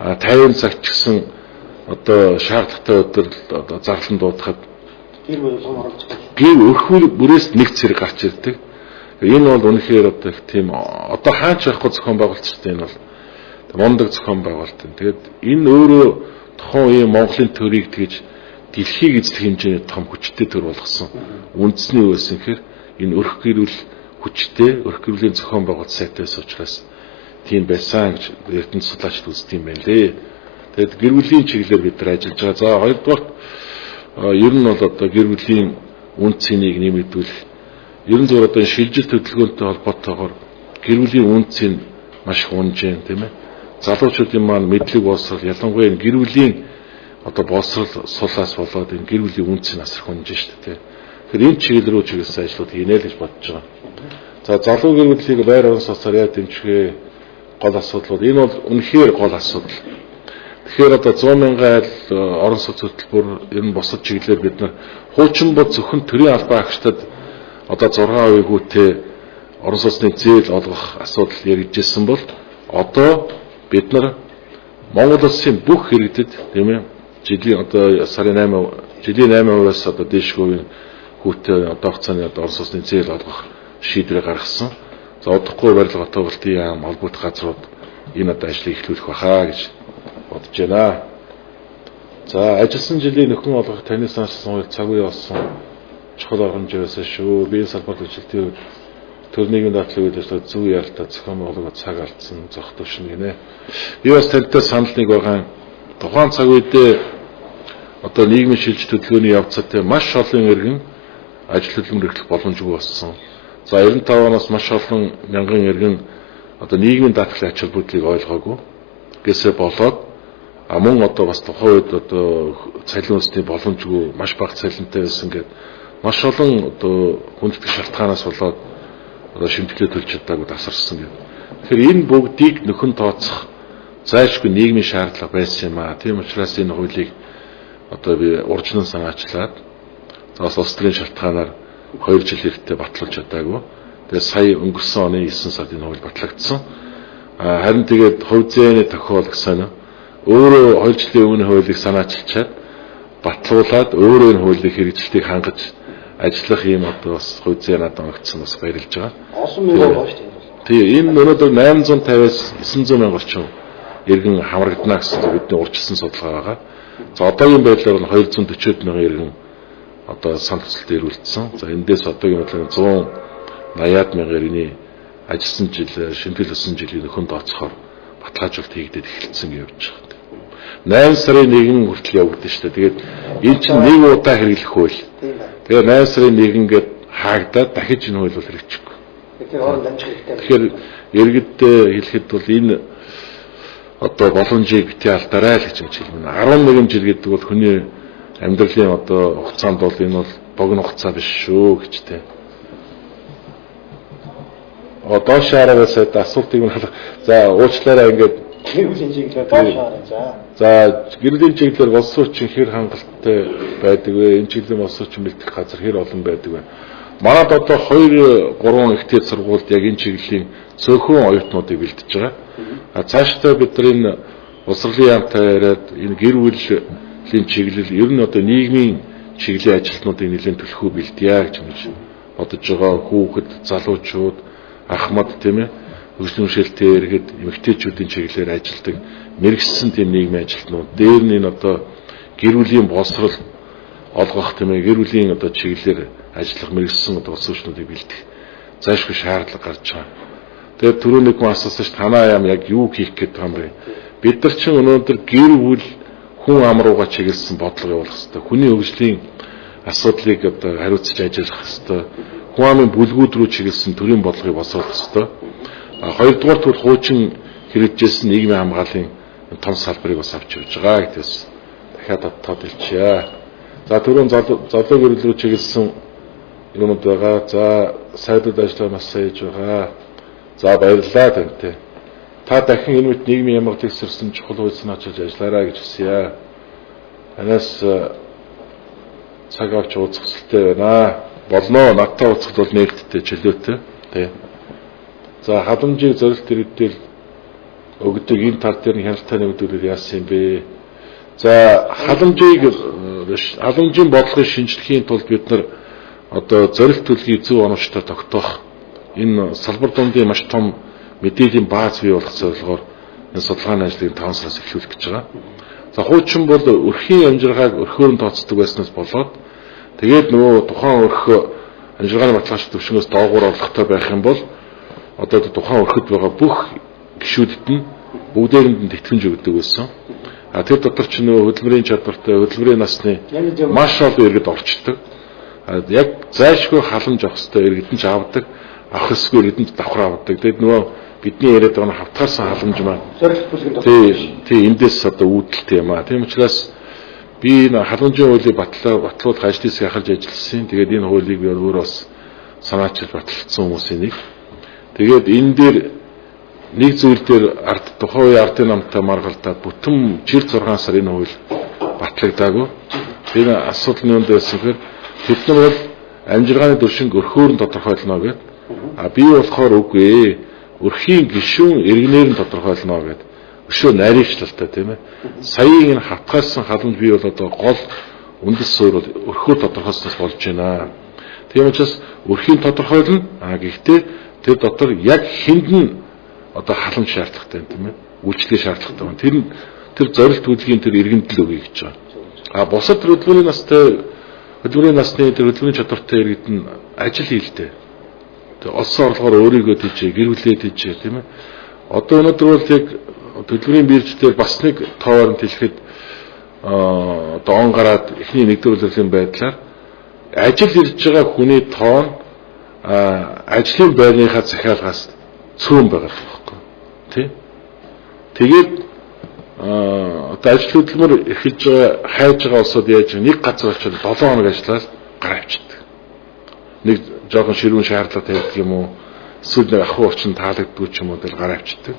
50 цаг ч гэсэн одоо шаардлагатай өдөр одоо зарлан дуудахад гэр бүл болгон оруулж байгаа. Гэр өрхүүр бүрээс нэг цэрэг гарч ирдэг. Энэ бол үнэхээр одоо тийм одоо хаач явахгүй зохион байгуулалттай энэ бол мундаг зохион байгуулалт. Тэгээд энэ өөрөө тухайн үеийн Монголын төрийг тэгж дэлхийг эзлэх хэмжээний том хүчтэй төр болгосон. Үндэсний юу байсан гэхээр энэ өрх гэрүүл хүчтэй, өрх гэрүүлийн зохион байгуулалт сайтаас учраас тийм байсан гэж эрдэнэ судлаачид үздэг юм байна лээ. Тэгээд гэр бүлийн чиглэлээр бид нар ажиллаж байгаа. За хоёрдугаар ер нь бол одоо гэр бүлийн үн цэнийг нэмэгдүүлэх ер нь зөв одоо шилжилт хөдөлгөөнтэй холбоотойгоор гэр бүлийн үн цэн маш хунжээ тийм ээ. Залуучуудын маань мэдлэг боловсрол ялангуяа гэр бүлийн одоо боловсрол сулаас болоод энэ гэр бүлийн үн цэн асар хунж шүү дээ. Тэгэхээр энэ чиглэл рүү чиглэсэн ажлууд хийнэ л гэж бодож байгаа. За залуу гэр бүлийг байр орон сууцаар яа дэмжихээ гол асуудлууд энэ бол үнэхээр гол асуудал. Тэгэхээр одоо 100,000 айл орон сууц хөтөлбөр ер нь бусад чиглэлээр бид нар хуучин бод зөвхөн төрийн албан агчдад одоо 6% гүйтэй орон сууцны зээл олгох асуудал яригджсэн бол одоо бид нар Монгол улсын бүх иргэдэд тийм ээ жилийн одоо сарын 8%-аас одоо дээшгүй хүүтэй одоо хугацааны одоо орон сууцны зээл олгох шийдвэр гаргасан. За удахгүй барилга готовлтын яам холбоотой газрууд энэ одоо ажлыг эхлүүлэх бахаа гэж бодож байна. За ажилласан жилийн нөхөн олгох таны санаачсан цаг үе болсон чухал арга хэмжээ байсан шүү. Бие салбарт ажилтны төрний дадлыг үйлдвэрлэж зөв яралтай зохион байгуулалт цаг алдсан зох төвшин гинэ. Би бас тантай санал нэг байгаа. Тухайн цаг үедээ одоо нийгмийн шилжилт хөдөлгөөний явцад маш олон иргэн ажил хөдөлмөр эрхлэх боломжгүй болсон. За 95 оноос маш олон мянган иргэн одоо нийгмийн даатгалын ач холбогдлыг ойлгоогүй. Гэсээ болоод мөн одоо бас тухайн үед одоо цалин үндэсний боломжгүй маш бага цалинтай байсан гэдэг маш олон одоо хүндэтгэх шалтгаанаас болоод одоо шимтгэлээ төлж чадаагүй тасарсан гэдэг. Тэгэхээр энэ бүгдийг нөхөн тооцох зайлшгүй нийгмийн шаардлага байсан юм аа. Тийм учраас энэ хуулийг одоо би урьдчилан санаачлаад бас улс төрийн шалтгаанаар 2 жил хэрэгтэй батлуулж чадаагүй. Тэгээд сая өнгөрсөн оны 9 сард энэ хууль батлагдсан. Харин тэгээд хувь зээний тохиол гэсэн өөрөө 2 жилийн өмнө хуулийг санаачилчаад батлуулаад өөрөө энэ хуулийн хэрэгжилтийг хангаж ажиллах юм одоо бас хувь зээ надад өгсөн бас баярлж байгаа. Олон мянга байна шүү дээ. Тэгээ энэ өнөөдөр 850-аас 900 мянга орчим иргэн хамрагдана гэсэн бидний урьдчилсан судалгаа байгаа. За одоогийн байдлаар нь 240 мянган иргэн одоо сан төсөлд ирүүлсэн. За эндээс одоогийн байдлаар 180 мянган иргэний ажилласан жил шимтгэл өссөн жилийн нөхөн тооцохоор баталгаажуулалт хийгдээд эхэлсэн гэж явж байгаа. 8 сарын 1 хүртэл явагдсан шүү дээ. Тэгээд энэ чинь нэг удаа хэрэглэх хууль. Тэгээд 8 сарын 1 гээд хаагдаад дахиж энэ хууль бол хэрэгжихгүй. Тэгэхээр иргэдтэй хэлэхэд бол энэ одоо боломжийг битгий алдаарай л гэж хэлмэн. 11 жил гэдэг бол хүний амьдралын одоо хугацаанд бол энэ бол богино хугацаа биш шүү гэж тэ. Одоо шаарагаас асуултыг нь за уучлаарай ингээд гэр бүлийн чиглэлээр доошоо за гэр бүлийн чиглэлээр болсон чинь хэр хангалттай байдаг вэ? Энэ чиглэлийн болсон чинь бэлтгэх газар хэр олон байдаг вэ? Манайд одоо 2-3 ихтэй сургуульд яг энэ чиглэлийн цөөхөн оюутнуудыг бэлдэж байгаа. Цаашдаа бид нар энэ улсрлын яамтай яриад энэ гэр бүлийн чиглэл ер нь одоо нийгмийн чиглэлийн ажилтнуудыг нэлээд төлөхөө бэлдъя гэж бодож байгаа. Хүүхэд, залуучууд, ахмад тийм ээ хөгжлийн хэмжээлтэй иргэд эмэгтэйчүүдийн чиглэлээр ажилладаг мэрэгссэн тийм нийгмийн ажилтнууд дээр нь энэ одоо гэр бүлийн боловсрол олгох тийм ээ гэр бүлийн одоо чиглэлээр ажиллах мэрэгссэн одоо улс орчнуудыг бэлдэх зайлшгүй шаардлага гарч байгаа. Тэгээд түрүү нэг хүн асуусан ш танаа яам яг юу хийх гэдэг юм бэ? Бид нар чинь өнөөдөр гэр бүл хүн ам руугаа чиглэсэн бодлого явуулах хэрэгтэй. Хүний хөгжлийн асуудлыг одоо хариуцж ажиллах хэрэгтэй. Хүн амын бүлгүүд рүү чиглэсэн төрийн бодлогыг босруулах хэрэгтэй. Хоёрдугаар төр хуучин хэрэгжүүлсэн нийгмийн хамгааллын том салбарыг бас авч явж байгаа гэдгээс дахиад тодтоод хэлчихье. За түрүүн золог өрөл рүү чиглэсэн юмуд байгаа. За сайдууд ажиллаа маш сайн хийж байгаа. За баярлалаа тантай. Та дахин энэ мэт нийгмийн ямагтлыг сэрсэн чухал үйлс очиж ажиллаарай гэж хүсье. Танаас цаг авч уулзах хэрэгтэй байна. Болно надтай уулзах бол нээлттэй чөлөөтэй. Тэ. За халамжийг зорилт иргэдээр өгдөг энэ тал дээр хяналттай нэгдүүлэл яасан юм бэ? За халамжийн бодлогын шинжилгээний тулд бид нар одоо зорилт төлөвийг зөв оновчтой тогтоох энэ салбар дундын маш том мэдээллийн бааз бий болох зорилгоор энэ судалгааны ажлыг 5 сараас эхлүүлэх гэж байгаа. За хуучин бол өрхийн амжиргааг өрхөөр нь тооцдог байснаас болоод тэгээд нөгөө тухайн өрх амжиргааны баталгаач төвшнгөөс доогуур орлоготой байх юм бол одоо тухайн өрхөд байгаа бүх гишүүдэд нь бүгдээрэнд нь тэтгэмж өгдөг байсан. А тэр дотор ч нөгөө хөдөлмөрийн чадвартай хөдөлмөрийн насны маш олон иргэд орчдөг. Яг зайлшгүй халамж авах хэрэгтэй иргэд нь ч авдаг, авах ёсгүй иргэд нь давхар авдаг. Тэгээд нөгөө бидний яриад байгаа нь хавтгаарсан халамж маань зорилт бүлгийн дотор тий эндээс одоо үүдэлтэй юм аа. Тийм учраас би энэ халамжийн хуулийг батлуулах ажлыг яхалж ажилласан. Тэгээд энэ хуулийг би өөрөө бас санаачилж батлагдсан хүмүүсийн нэг. Тэгээд энэ дээр нэг зүйл дээр тухайн үеийн ардын намтай маргалдаад бүтэн жил 6 сар энэ хууль батлагдаагүй. Тэр асуудал нь юунд байсан гэхээр бид нар бол амжиргааны төвшинг өрхөөр нь тодорхойлно гэдэг. А би болохоор үгүй өрхийн гишүүн иргэнээр нь тодорхойлно гэдэг. Өшөө найрагчлалтай тийм ээ. Саяын энэ хавтгаарсан халамж бий бол одоо гол үндэс суурь бол өрхөөр тодорхойлсноос болж байна. Тийм учраас өрхийн тодорхойлно. Гэхдээ тэр дотор яг хэнд нь одоо халамж шаардлагатай тийм ээ. Үйлчлэгээ шаардлагатай байна. Тэр зорилт хөдөлгөөний тэр иргэндэл өгье гэж байгаа. Бусад хөдөлмөрийн насны хөдөлмөрийн чадвартай иргэд нь ажил хийлтэй. Тэгээ олсон орлогоор өөрийгөө тийжээ, гэр бүлээ тийжээ тийм ээ. Одоо өнөөдөр бол яг хөдөлмөрийн бирж дээр бас нэг товаронд хэлэхэд одоо он гараад эхний нэгдүгээр үйлрлийн байдлаар ажил ирж байгаа хүний тоон ажлын байрныхаа захиалгаас цөөн байгаа байхгүй тий. Тэгээд одоо ажил хөдөлмөр эхэлж байгаа хайж байгаа улсууд яаж нэг газар очиж 7 хоног ажиллаад гараа авчдаг. Нэг жоохон ширүүн шаардлага тавьдаг юм уу? Эсвэл нэг ахуй орчин таалагддаг ч юм уу дээр гараа авчдаг.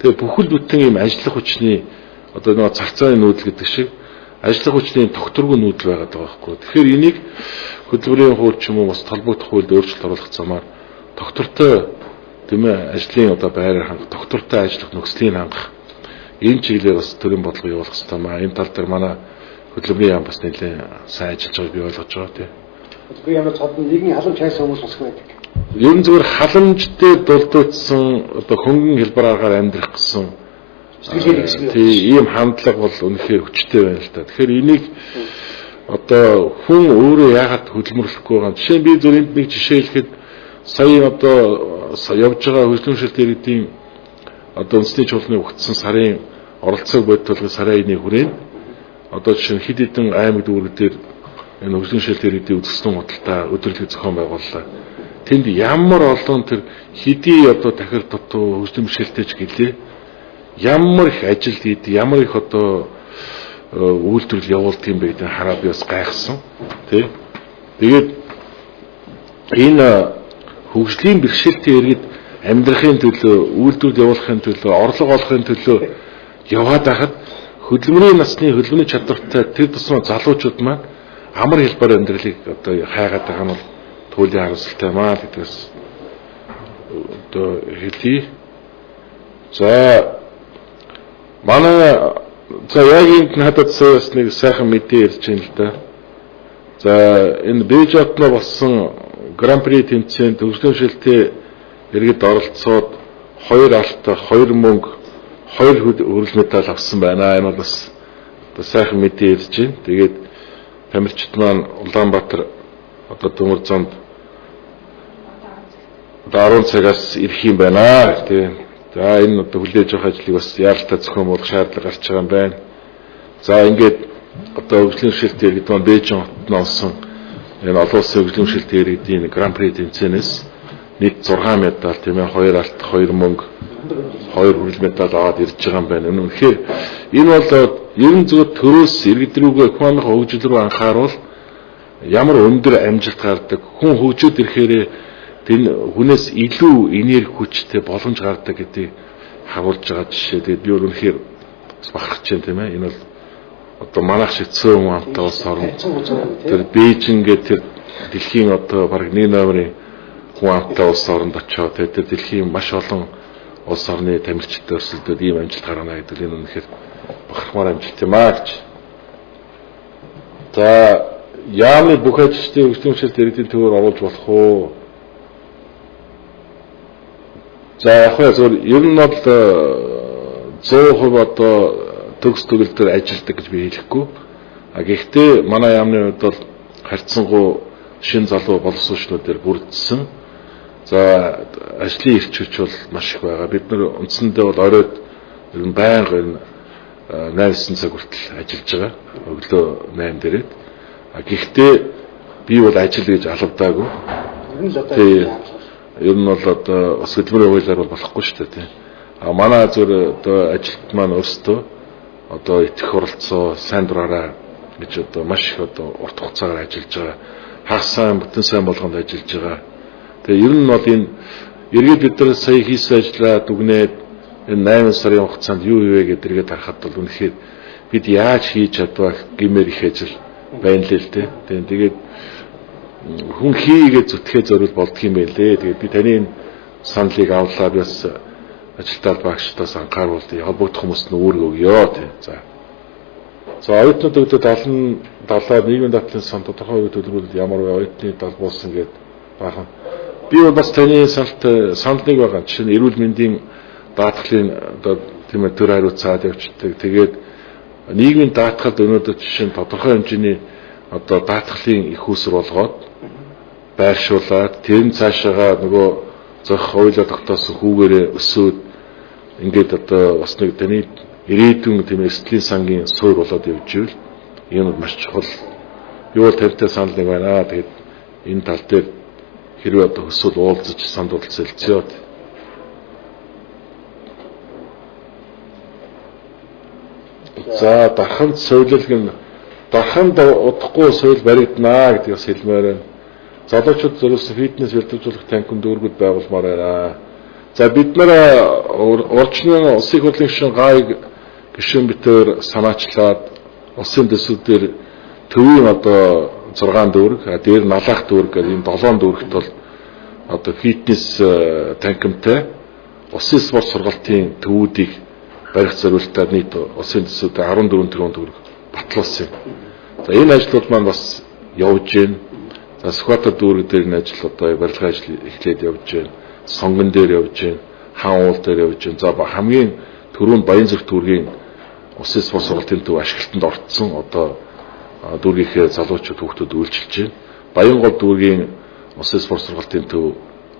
Тэгээ бүхэл бүтэн ийм ажиллах хүчний одоо нэг царцааны нүүдэл гэдэг шиг ажиллах хүчний тогтворгүй нүүдэл байгаад байгаа байхгүй. Тэгэхээр энийг хөдөлмөрийн хууль ч юм уу бас толбогдох хуульд өөрчлөлт оруулах замаар тогтвортой тийм ээ ажлын одоо байраар хангах, тогтвортой ажиллах нөхцөлийг хангах энэ чиглэлээр бас төрийн бодлого явуулах хэрэгтэй маа. Энэ тал дээр манай хөдөлмөрийн яам бас нэлээд сайн ажиллаж байгааг би ойлгож байгаа тийм. Би ямар цадны нийгмийн халамж хайсан хүмүүс бас байдаг. Ер нь зөвхөн халамжтай дулдуулсан одоо хөнгөн хэлбэр аргаар амьдрах гэсэн ийм хандлага бол үнэхээр хүчтэй байна л да. Тэгэхээр энийг одоо хүн өөрөө яагаад хөдөлмөрлөхгүй байгаа. Жишээ нь би зөв энд нэг жишээ хэлэхэд сая одоо явж байгаа хөдөлмөршөлт иргэдийн одоо үндэсний чуулганы өгсөн сарын оролцоог бодтолгын сарын 1-ний хүрээнд одоо жишээ нь хэд хэдэн аймаг дүүргүүдээр энэ хөдөлмөршөлт иргэдийн үзэсгэлэн худалдаа өдөрлөг зохион байгууллаа. Тэнд ямар олон тэр хэдий одоо тахир дутуу хөдөлмөршөлтөж гэлээ ямар их ажил хийдэг, ямар их одоо үйлдвэрлэл явуулдаг юм бэ гэдэг хараад би бас гайхсан. Тэ. Тэгээд энэ хөгжлийн бэрхшээлтэй иргэд амьдрахын төлөө, үйлдвэрлэл явуулахын төлөө, орлого олохын төлөө яваад байхад хөдөлмөрийн насны хөдөлмөрийн чадвартай тэр тусмаа залуучууд маань амар хэлбэр амьдралыг одоо хайгаад байгаа нь бол түүлийн харамсалтай маа гэдгээс одоо хэлье. За манай яг энд надад бас нэг сайхан мэдээ ирж байна л да. За энэ Бээжатнаа болсон Гран-при тэмцээнд хөдөлмөршөлтөө иргэд оролцоод 2 алт, 2 мөнгө, 2 хөрөл медаль авсан байна. Энэ бол бас сайхан мэдээ ирж байна. Тэгээд тамирчид маань Улаанбаатар одоо төмөр зонд 10 цагаас ирэх юм байна. Тийм. За энэ одоо хүлээж авах ажлыг бас яаралтай зохион болгох шаардлага гарч байгаа юм байна. За ингээд одоо хөдөлмөршөлт иргэд маань Бээжин хотод олсон энэ олон улсын хөдөлмөршөлт иргэдийн Гран-при тэмцээнээс нийт 6 медаль тийм ээ 2 алт, 2 мөнгө, 2 хөрөл медаль аваад ирж байгаа юм байна. Үнэхээр Энэ бол ер нь зөвхөн төрөөс иргэд рүүгээ хүн амын хөгжил рүү анхааруул ямар өндөр амжилт гардаг хүн хөгжөөд ирэхээр тэр хүнээс илүү энерги хүчтэй боломж гардаг гэдгийг харуулж байгаа жишээ. Тэгээд би үнэхээр бахархаж байна тийм ээ. Энэ бол одоо манайх шиг цөөн хүн амтай улс орн тэр Бээжин гэдэг тэр дэлхийн одоо баг 1 номерын хүн амтай улс оронд очоод тэр дэлхийн маш олон улс орны тамирчид өрсөлдөд ийм амжилт гаргана гэдэг энэ үнэхээр бахархмаар амжилт юм аа гэж. За яамны бүх ажилчдын хөгжлөмжлөлт иргэдийн төвөөр оруулж болох уу? За яг зөв ер нь бол 100% одоо төгс төгөлдөр ажилдаг гэж би хэлэхгүй. Гэхдээ манай яамны хувьд бол харьцангуй шин залуу боловсруучнуудаар бүрдсэн. За ажлын эрч хүч бол маш их байгаа. Бид нар үндсэндээ бол оройд ер нь байнга 8-9 цаг хүртэл ажиллаж байгаа. Өглөө 8 дээрээ. Гэхдээ би бол ажил гэж алавдаагүй. Ер нь бол одоо бас хөдөлмөрийн хуулиар бол болохгүй шүү дээ тийм. Манай зөв одоо ажилт маань өөрсдөө одоо итгэх оролцоо сайн дураараа гэж одоо маш их одоо урт хугацаагаар ажиллаж байгаа. Хагас сайн бүтэн сайн болгонд ажиллаж байгаа. Тэгээ ер нь бол энэ эргээд бид нар сая хийсэн ажлаа дүгнээд энэ 8 сарын хугацаанд юу хийвэ гэдэргээд харахад бол үнэхээр бид яаж хийж чадваа гэмээр их ажил байна л л дээ. Тэгээд хүн хийгээд зүтгэхээ зориул болдго юм байлээ. Тэгээд би таны энэ саналыг авлаа би бас ажилтнаар багштаас анхааруулъя. Холбогдох хүмүүст нь үүрэг өгье тий. За оюутнууд өгдөд 70 нийгмийн дадлын сан тодорхой төлөвлөлд ямар вэ оюутны дал болсон гэд баахан. Би бас таны саналыг байгаа. Жишээ нь эрүүл мэндийн даатгалын одоо тийм ээ төр хариуцаад явчихдаг. Тэгээд нийгмийн даатгалд өнөөдөр жишээ нь тодорхой хэмжээний одоо даатгалын их уср болгоод байршуулад тэр нь цаашаага нөгөө зөх ойлоо тогтоосон хүүгээрээ өсөөд ингээд одоо бас нэг таны ирээдүйн тийм эрсдлийн сангийн суур болоод явж ивэл энэ бол маш чухал. Би бол тантай санал нэг байна. Тэгээд энэ тал дээр хэрвээ одоо өсвөл уулзаж санд уулзэлцээ. За дарханд соёлог нь дарханд удахгүй соёл баригдана гэдэг бас хэлмээр байна. Залуучууд зөвлөсөн фитнес бэлтгэжүүлэх танхим дүүргүүд байгуулмаар байна. За бид нар орчны улсын хурлын гишүүн гаыг гишүүн битээр санаачлаад улсын төсвүүдээр төвийн одоо 6 дүүрэг, дээр налаах дүүрэг гэдэг энэ 7 дүүрэгт бол одоо фитнес танхимтай улсын спорт сургалтын төвүүдийг барих зорилтоор нийт улсын төсвүүдээр 14 тэрбум төгрөг батлуулсан. За энэ ажлууд маань бас явж байна. За Сүхбаатар дүүрэг дээр энэ ажил одоо барилгын ажил эхлээд явж байна. Сонгон дээр явж байна. Хаан уул дээр явж байна. За хамгийн түрүүнд Баянзүрх дүүргийн улсын спорт сургалтын төв ашиглалтанд орцсон одоо дүүргийнхээ залуучууд хүүхдүүд үйлчилж байна. Баянгол дүүргийн улсын спорт сургалтын төв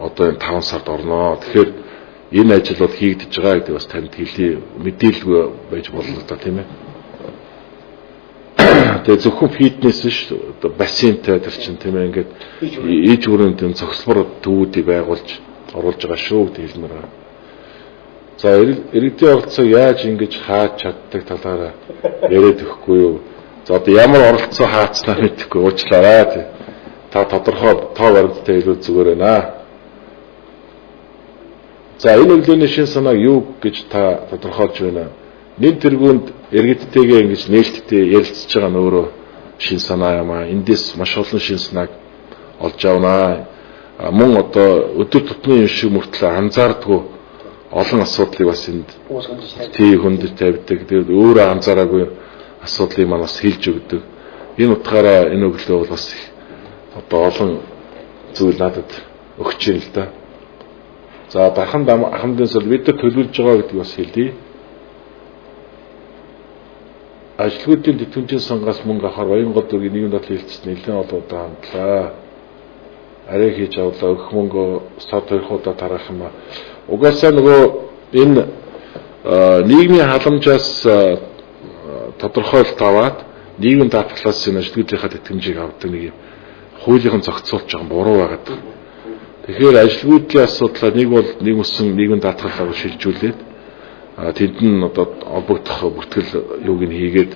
одоо энэ 5 сард орно. Тэгэхээр энэ ажил бол хийгдэж байгаа гэдэг бас танд хэлий мэдээлэл байж болно л да тийм ээ. Тэгээ зөвхөн фитнес биш одоо бассейнтэй тэр чинь тийм ээ ингээд иж бүрийн тийм цогцлбор төвүүдийг байгуулж оруулж байгаа шүү гэдэг хэлмээр байна. За иргэдийн оролцоо яаж ингэж хааж чаддаг талаараа яриад өгөхгүй юу. За одоо ямар оролцоо хаацнаа мэдэхгүй уучлаарай тий. Та тодорхой тоо баримттай илүү зүгээр байна. За энэ өглөөний шин санааг юу гэж та тодорхойлж байна? Нэг тэргуунд иргэдтэйгээ ингэж нээлттэй ярилцж байгаа нь өөрөө шин санаа юм аа. Эндээс маш олон шин санааг олж авнаа. Мөн одоо өдөр тутмын юм шиг мөртлөө анзаардгүй олон асуудлыг бас энд тий хүнд тавьдаг. Тэгээд өөрөө анзаараагүй асуудлыг маань бас хэлж өгдөг. Энэ утгаараа энэ өглөө бол бас одоо олон зүйл надад өгч юм л да. За дарханд хамтын сул бид төлөвлөж байгаа гэдэг бас хэлье. Ажлуудын тэтгэмжийн сангаас мөнгө авахар Баянгол дүүргийн нийгэм дадлын хэлцэд нэлээд олон удаа хандлаа. Арай хийж авлаа өгөх мөнгө сад 2 удаа тарах юм а. Угаасаа нөгөө энэ нийгмийн халамжаас тодорхойлт аваад нийгмийн даатгалаас энэ ажлуудынхаа тэтгэмжийг авдаг нэг юм хуулийн зохицуулж байгаа буруу байгаад. Тэгэхээр ажлуудын асуудлаа нэг бол нэг өсөн нийгмийн даатгалаар шилжүүлээд тэнд нь одоо олбогдох бүртгэл юуг нь хийгээд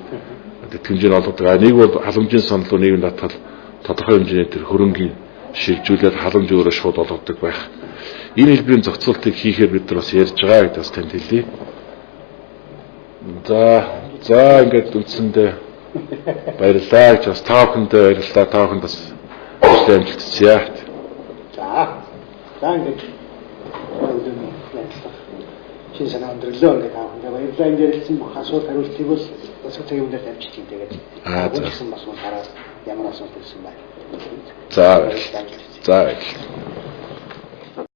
тэтгэмжийг олгодог. Нэг бол халамжийн санал руу нийгэм татгал тодорхой хэмжээний тэр хөрөнгийн шилжүүлээд халамж өөрөө шууд олгодог байх. Энэ хэлбэрийн зохицуултыг хийхээр бид нар бас ярьж байгаа гэдээ бас танд хэлье. За ингээд үндсэндээ баярлалаа гэж бас та бүхэндээ баярлалаа. Та бүхэнд бас ажлын амжилт хүсье. За ингээд шин санаа өндөрлөө ингээд та бүхэндээ баярлалаа. Ингээд ярилцсан бүх асуулт хариултыг бол бас цагийн өмнө тавьчих юм тэгээд. Тэгсэн бас хараад ямар асуулт ирсэн байна. За баярлалаа.